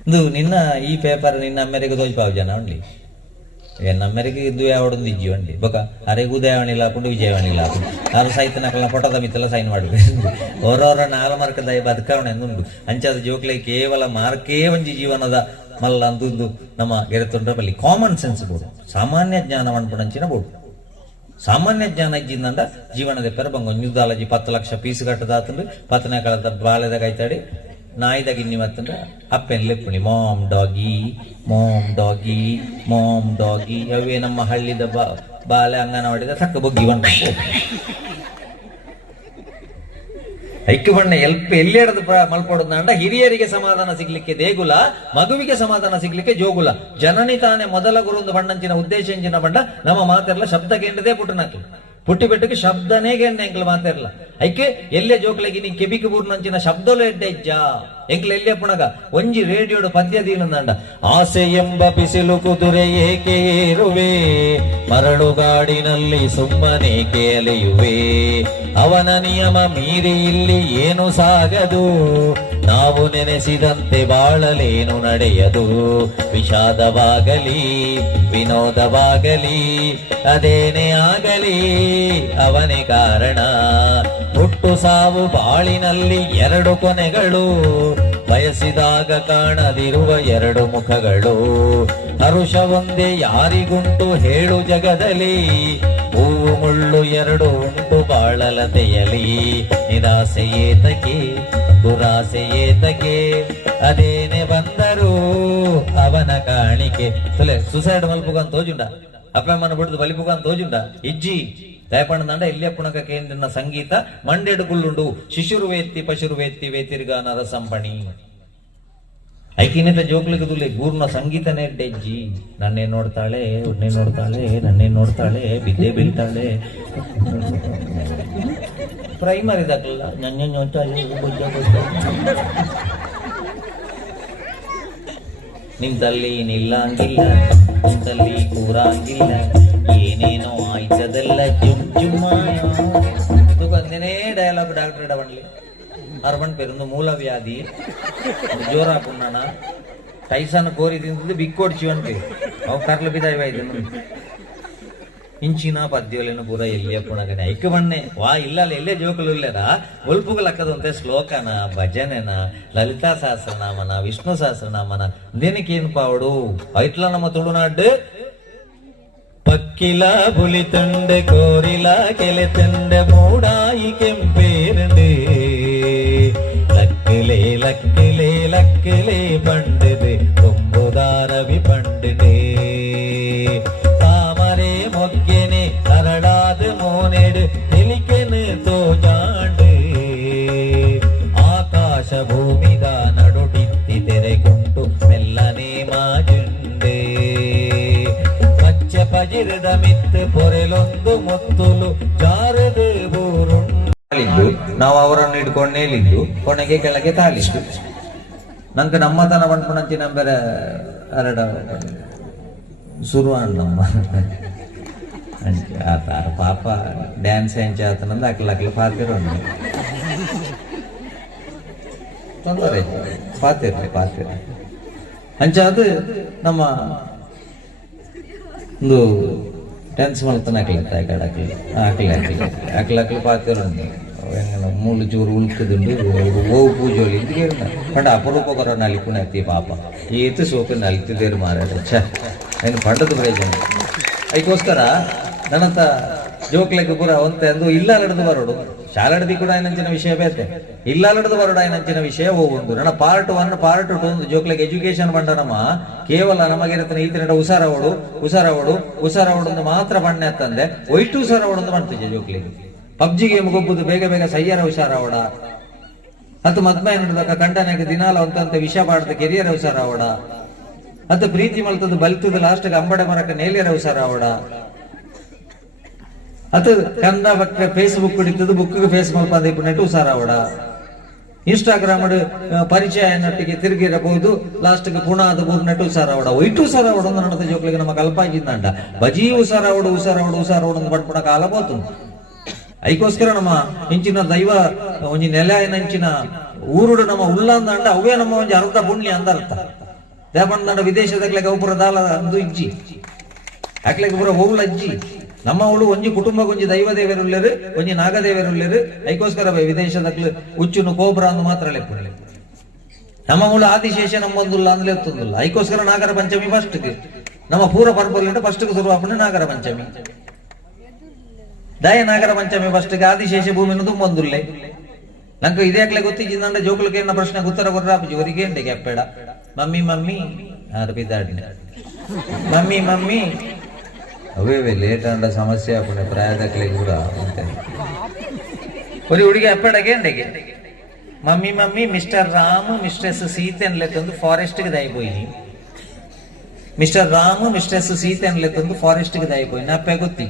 ಇದು ನಿನ್ನ ಈ ಪೇಪರ್ ನಿನ್ನ ಅಮ್ಮೆರಿಗೆ ದೋಲ್ಪಾವು ಜನ ಉಂಡಿ ನಮ್ಮೆರಿಗೆ ಇದ್ದು ಯಾವಡೊಂದು ಇಜ್ಜಿ ಉಂಡಿ ಬೊಕ ಅರೆಗೆ ಉದಯವಾಣಿಲ್ಲ ಹಾಕೊಂಡು ವಿಜಯವಾಣಿಲ್ಲ ಹಾಕೊಂಡು ನಾನು ಸೈತನಕಲ್ಲ ಫೋಟೋದ ಮಿತ್ತಲ್ಲ ಸೈನ್ ಮಾಡಬೇಕು ಅವರವರ 4 ಮಾರ್ಕದ ಬದುಕವಣೆ ಎಂದುಂಡು ಅಂಚಾದ ಜೋಕ್ಲೆ ಕೇವಲ ಮಾರ್ಕೇ ಒಂಜಿ ಜೀವನದ ಮಲ್ಲ ಅಂದುಂದು ನಮ್ಮ ಗೆರೆತೊಂಡ್ರ ಬಲ್ಲಿ ಕಾಮನ್ ಸೆನ್ಸ್ ಬೋಡು ಸಾಮಾನ್ಯ ಜ್ಞಾನ ಅನ್ಪುಣಂಚಿನ ಬೋಡು ಸಾಮಾನ್ಯ ಜ್ಞಾನ ಇಜ್ಜಿಂದ ಜೀವನದ ಪೆರ ಬಂಗ ನ್ಯೂದಾಲಜಿ 10 ಲಕ್ಷ ಪೀಸ್ ಕಟ್ಟದಾತಂದ್ರೆ 10ನೇ ಕಾಲದ ಬಾಳೆದಾಗ ಆಯ್ತಾಡಿ ನಾಯಿದಾಗ ಇನ್ನಿ ಮತ್ತಂದ್ರೆ ಅಪ್ಪೆನ್ ಲೆಪ್ಪುಣಿ ಮಾಮ್ ಡಾಗಿ ಅವೇ ನಮ್ಮ ಹಳ್ಳಿದ ಬಾಲೆ ಅಂಗನವಾಡಿದ ತಕ್ಕ ಬೊಗ್ಗಿ ಬಂಡ ಐಕ್ಯ ಬಣ್ಣ ಎಲ್ಲಿ ಹಿಡಿದು ಮಲ್ಪಡೋದಂಡ ಹಿರಿಯರಿಗೆ ಸಮಾಧಾನ ಸಿಗ್ಲಿಕ್ಕೆ ದೇಗುಲ ಮಗುವಿಗೆ ಸಮಾಧಾನ ಸಿಗ್ಲಿಕ್ಕೆ ಜೋಗುಲ ಜನನಿ ತಾನೇ ಮೊದಲ ಗುರುಂದು ಬಣ್ಣಂಚಿನ ಉದ್ದೇಶ ಎಂಚಿನ ಬಂಡ ನಮ್ಮ ಮಾತೆಲ್ಲ ಶಬ್ದ ಕೇಂದ್ರದೇ ಪುಟ್ಟನಾಕಿ ಪುಟ್ಟಿ ಬೆಟ್ಟಕ್ಕೆ ಶಬ್ದನೇ ಗೆಂಡ ಎಂಕ್ಲ ಮಾತೆರ್ಲ ಐಕೆ ಎಲ್ಲೇ ಜೋಕ್ಲೆಗಿ ನೀ ಕೆಬಿಕೆ ಬೂರ್ನಂಚಿನ ಶಬ್ದಲು ಎಡ್ಡೆ ಇಜ್ಜ ಎಂಕ್ಲ ಎಲ್ಲೇ ಪುಣಗ ಒಂಜಿ ರೇಡಿಯೋಡು ಪದ್ಯ ದೀನಂದಂಡ ಆಸೆ ಎಂಬ ಬಿಸಿಲು ಕುದುರೆ ಏಕೆ ಏರುವೆ ಮರಳುಗಾಡಿನಲ್ಲಿ ಸುಮ್ಮನೇಕೆ ಅಲೆಯುವೆ ಅವನ ನಿಯಮ ಮೀರಿ ಇಲ್ಲಿ ಏನು ಸಾಗದು ನಾವು ನೆನೆಸಿದಂತೆ ಬಾಳಲೇನು ನಡೆಯದು ವಿಷಾದವಾಗಲಿ ವಿನೋದವಾಗಲಿ ಅದೇನೇ ಆಗಲಿ ಅವನೇ ಕಾರಣ ಹುಟ್ಟು ಸಾವು ಬಾಳಿನಲ್ಲಿ 2 ಕೊನೆಗಳು ಬಯಸಿದಾಗ ಕಾಣದಿರುವ 2 ಮುಖಗಳು ಹರುಷ ಒಂದೇ ಯಾರಿಗುಂಟು ಹೇಳು ಜಗದಲ್ಲಿ ಹೂವು ಮುಳ್ಳು 2 ಉಂಟು ಬಾಳಲತೆಯಲಿ ನಿರಾಸೆಯೇತಕ್ಕೆ ದುರಾಸೆಯೇತಕ್ಕೆ ಅದೇನೆ ಬಂದರು ಅವನ ಕಾಣಿಕೆ ಸುಸೈಡ್ ಮಲ್ಪುಗಂತ ತೋಜುಂಡ ಅಪ್ಪಮ್ಮನ ಬಿಡುದು ಬಲಿಪುಗಂತ ತೋಜುಂಡ ಇಜ್ಜಿ ದಯಪಣ್ಣದಂಡ ಇಲ್ಲಿಯ ಪುಣಕ ಕೇಂದ್ರನ ಸಂಗೀತ ಮಂಡೆಡು ಗುಳ್ಳುಂಡು ಶಿಶುರು ವೇತ್ತಿ ಪಶುರು ವೇತ್ತಿ ವೇತಿರ್ಗಾನರ ಸಂಪಣಿ ಐಕಿನಿತ ಜೋಕ್ಲಿಗೆ ತುಲೆ ಗೂರ್ನ ಸಂಗೀತನೇ ಡೆಜ್ಜಿ ನನ್ನೇ ನೋಡ್ತಾಳೆ ಉನ್ನೇ ನೋಡ್ತಾಳೆ ನನ್ನೇ ನೋಡ್ತಾಳೆ ಬಿದ್ದೆ ಬೀಳ್ತಾಳೆ ಪ್ರೈಮರಿ ದಾಖಲ ನನ್ನೇ ನೋಡ್ತಾಳೆ ನಿಂತಲ್ಲಿ ನಿಲ್ಲಂಗಿಲ್ಲ ನಿಂತಲ್ಲಿ ಕೂರಂಗಿಲ್ಲ ಏನೇನೋ ಆಯ್ತದೆಲ್ಲ ಒಂದಿನೇ ಡಯಲಾಗ್ ಡಾಕ್ಟರ್ ಇಡಬಣ್ಲಿ ಅರ್ಬನ್ ಪೇರೊಂದು ಮೂಲವ್ಯಾಧಿ ಜೋರಾಕುಂಡನ ಟೈಸನ್ ಕೋರಿ ತಿಂತದ್ದು ಬಿಕ್ಕೋಡ್ಚಿ ಅಂತೆ ಅವು ಕರ್ಲು ಬಿದ್ದಾಯ್ತು ಇಂಚಿನ ಪದ್ಯೋಲೆನು ಪೂರ ಎಲ್ಲಿಯ ಪುಣಗನೆ ಐಕ ಬಣ್ಣೆ ವಾ ಇಲ್ಲ ಎಲ್ಲೇ ಜೋಕಲು ಇಲ್ಲರ ಒಲ್ಪುಗಳಕ್ಕದಂತೆ ಶ್ಲೋಕನ ಭಜನೆನ ಲಲಿತಾ ಸಹಸ್ರನಾಮನ ವಿಷ್ಣು ಸಹಸ್ರನಾಮನ ದಿನಕ್ಕೇನು ಪಾವಡು ಐಟ್ಲ ನಮ್ಮ ತುಳುನಾಡು ಪಕ್ಕಿಲ ಬುಲಿ ತುಂಡೆ ಕೋರಿಲ ಕೆಲೆ ತುಂಡೆ ಮೂಡಾಯಿ ಕೆಂಪೇರಂಡೆ ಲಕ್ಕಿಲೆ ಲಕ್ಕಿಲೆ ಲಕ್ಕಿಲೆ ಪಂಡಿದೆ ಕೊಂಬುದಾರವಿ ಪಂಡಿದೆ ತಾಮರೆ ಮೊಗ್ಗೆನೆ ಅರಳಾದ ಮೋನೆಡು ತಿಳಿಕೆನು ತೋಜಾಂಡೆ ಆಕಾಶ ಭೂಮಿದ ನಡುಟಿತ್ತಿ ತೆರೆಗುಂಟು ಮೆಲ್ಲನೆ ಮಾಜುಂಡೆ ಪಚ್ಚ ಪಜಿರದ ಮಿತ್ತು ಪೊರೆಲೊಂದು ಮುತ್ತುಲು ಜಾರದ ಬೋರುಂಡು ನಾವು ಅವರನ್ನು ಇಟ್ಕೊಂಡು ಹೇಳಿದ್ದು ಕೊನೆಗೆ ಕೆಳಗೆ ತಾಳಿದ್ದು ನಂಗೆ ನಮ್ಮತನ ಬಂದ್ಪುಣಂಚಿ ನಂಬರ ಅರಡ ಶುರು ನಮ್ಮ ಆತ ಪಾಪ ಡ್ಯಾನ್ಸ್ ಎಂಚ ಆತನಂದ ಅಕ್ಲ ಪಾತಿರೋ ತೊಂದರೆ ಪಾತಿರ್ಲಿ ಅಂಚ ಅದು ನಮ್ಮ ಒಂದು ಡ್ಯಾನ್ಸ್ ಮಾಡ್ತಾನೆ ಆಕ್ಲ ಪಾತಿರೋ ಮೂಲು ಚೂರು ಉಳ್ಕದುಂಡು ಓವು ಪೂಜೋಳಿ ಪಂಡ ಅಪರೂಪಕರ ನಲಿಪುಣ ಅತ್ತಿ ಪಾಪ ಏತು ಸೋಕು ನಲಿತಿದ್ದೇರು ಮಾರಾಟ ಛ ಏನು ಪಂಡದ ಪ್ರಯೋಜನ ಅದಕ್ಕೋಸ್ಕರ ನನ್ನಂತ ಜೋಕ್ಲೆಗ್ ಪೂರ ಒಂತೆ ಅಂದು ಇಲ್ಲಡದು ಬರೋಡು ಶಾಲಡದಿ ಕೂಡ ಏನಂಚಿನ ವಿಷಯ ಬೇತೆ ಇಲ್ಲಡದು ಬರೋಡ ಏನಂಚಿನ ವಿಷಯ ಒಂದು ನನ್ನ ಪಾರ್ಟ್ 1 ಪಾರ್ಟ್ 2 ಒಂದು ಜೋಕ್ಲೆಗ್ ಎಜುಕೇಶನ್ ಬಂಡ ನಮ್ಮ ಕೇವಲ ನಮಗೆ ಈ ತರ ಉಸಾರವಡು ಮಾತ್ರ ಬಣ್ಣೆ ಅಂತಂದ್ರೆ ಒಯ್ಟು ಉಸಾರವಡು ಮಾಡ್ತಿದ್ದೆ ಜೋಕ್ಲಿಗೆ ಪಬ್ಜಿ ಗೇಮ್ ಗೊಬ್ಬುದು ಬೇಗ ಸಯ್ಯರ ಹುಷಾರಾವಡ ಅದು ಮದ್ಮ ಏನಿಡ್ದಾಗ ಕಂಡನಾಗ ದಿನಾಲ ಅಂತ ವಿಷ ಪಾಡ್ದ ಕೆರಿಯರ ಹುಷಾರಾವಡ ಅದು ಪ್ರೀತಿ ಮಲ್ತದ್ದು ಬಲ್ತದ ಲಾಸ್ಟ್ ಅಂಬಡೆ ಮರಕ ನೇಲಿಯರ ಹುಷಾರಾವಡ ಅದು ಕಂದ ಬಕ್ಕ ಫೇಸ್ಬುಕ್ ಕುಡಿತದ್ದು ಬುಕ್ಗೆ ಫೇಸ್ ಮಲ್ಪದ ಇಪ್ಪ ನೆಟ್ಟು ಹುಷಾರಾವಡ ಇನ್ಸ್ಟಾಗ್ರಾಮ್ ಪರಿಚಯ ನಟ್ಟಿಗೆ ತಿರುಗಿರಬಹುದು ಲಾಸ್ಟ್ ಪುನಃ ಅದು ಬುಕ್ ನೆಟ್ಟು ಹುಷಾರಾವಡ ಒಯ್ಟು ಹುಷಾರಾವಡ ಒಂದು ನಡದ ಜೋಕ್ಲಿಗೆ ನಮ್ಮ ಕಲ್ಪಾಗಿದ್ದಂಡ ಬಜಿ ಹುಷಾರಾವಡು ಅಂತ ಪಡ್ಪುಣ ಕಾಲ ಬೋತು ಅದಕ್ಕೋಸ್ಕರ ನಮ್ಮ ಇಂಚಿನ ದೈವ ಒಂಜಿ ನೆಲ ಏನಂಚಿನ ಊರುಡು ನಮ್ಮ ಉಳ್ಳಂದಂಡ ಅವೇ ನಮ್ಮ ಒಂಜಿ ಅರ್ಧ ಪುಣ್ಯ ಅಂದರ್ಥ ದೇಪಂಡ ವಿದೇಶದಾಗ್ಲೆ ಗೌಪುರ ದಾಲ ಅಂದು ಇಜ್ಜಿ ಅಕ್ಲೆಗ್ ಪುರ ಹೋಗ್ಲ ಅಜ್ಜಿ ನಮ್ಮ ಅವಳು ಒಂಜಿ ಕುಟುಂಬ ಒಂಜಿ ದೈವ ದೇವರುಳ್ಳರು ಒಂಜಿ ನಾಗದೇವರುಳ್ಳರು ಅದಕ್ಕೋಸ್ಕರ ವಿದೇಶದಾಗ್ಲು ಹುಚ್ಚುನು ಕೋಬ್ರ ಅಂದು ಮಾತ್ರ ಲೆಪ್ಪುಳ್ಳಿ ನಮ್ಮ ಅವಳು ಆದಿಶೇಷ ನಮ್ಮೊಂದುಲ್ಲ ಅಂದ್ರೆ ಎತ್ತೊಂದಿಲ್ಲ ಅದಕ್ಕೋಸ್ಕರ ನಾಗರ ಪಂಚಮಿ ಫಸ್ಟ್ಗೆ ನಮ್ಮ ಪೂರ ಪರ್ಪಲ್ ಫಸ್ಟ್ಗೆ ಶುರು ಹಾಕೊಂಡು ನಾಗರ ಪಂಚಮಿ ದಯ ನಾಗರ ಪಂಚಮಿ ಫಸ್ಟ್ಗೆ ಆದಿಶೇಷ ಭೂಮಿನ ತುಂಬೊಂದುಲ್ಲೆ ನಂಗೆ ಇದೇಕ್ಲೆ ಗೊತ್ತಿದ್ದಂಡ ಜೋಕುಲಕ್ಕೆ ಏನ ಪ್ರಶ್ನೆ ಉತ್ತರ ಕೊಡ್ರಾಪಿ ಜೋರಿಗೆ ಎಂಟೆಗೆ ಅಪ್ಪೇಡ ಮಮ್ಮಿ ಆರು ಬಿದ್ದಾಡಿನ ಮಮ್ಮಿ ಅವೇ ಲೇಟ್ ಅಂಡ ಸಮಸ್ಯೆ ಆಪಣೆ ಪ್ರಾಯದಕ್ಲೆ ಕೂಡ ഒരു ಹುಡುಗಿ ಅಪ್ಪೆಡಗೆ ಎಂಟೆಗೆ mummy mister Ram mistress Sita ಅನ್ಲೆತ್ತೊಂದು ಫಾರೆಸ್ಟ್ಗೆ ದಯಪೋಯಿ ಮಿಸ್ಟರ್ ರಾಮ್ ಮಿಸ್ಟ್ರೆಸ್ ಸೀತೆ ಅನ್ಲೆತ್ತೊಂದು ಫಾರೆಸ್ಟ್ಗೆ ದಯಪೋಯಿ ಅಪ್ಪೆ ಗೊತ್ತಿ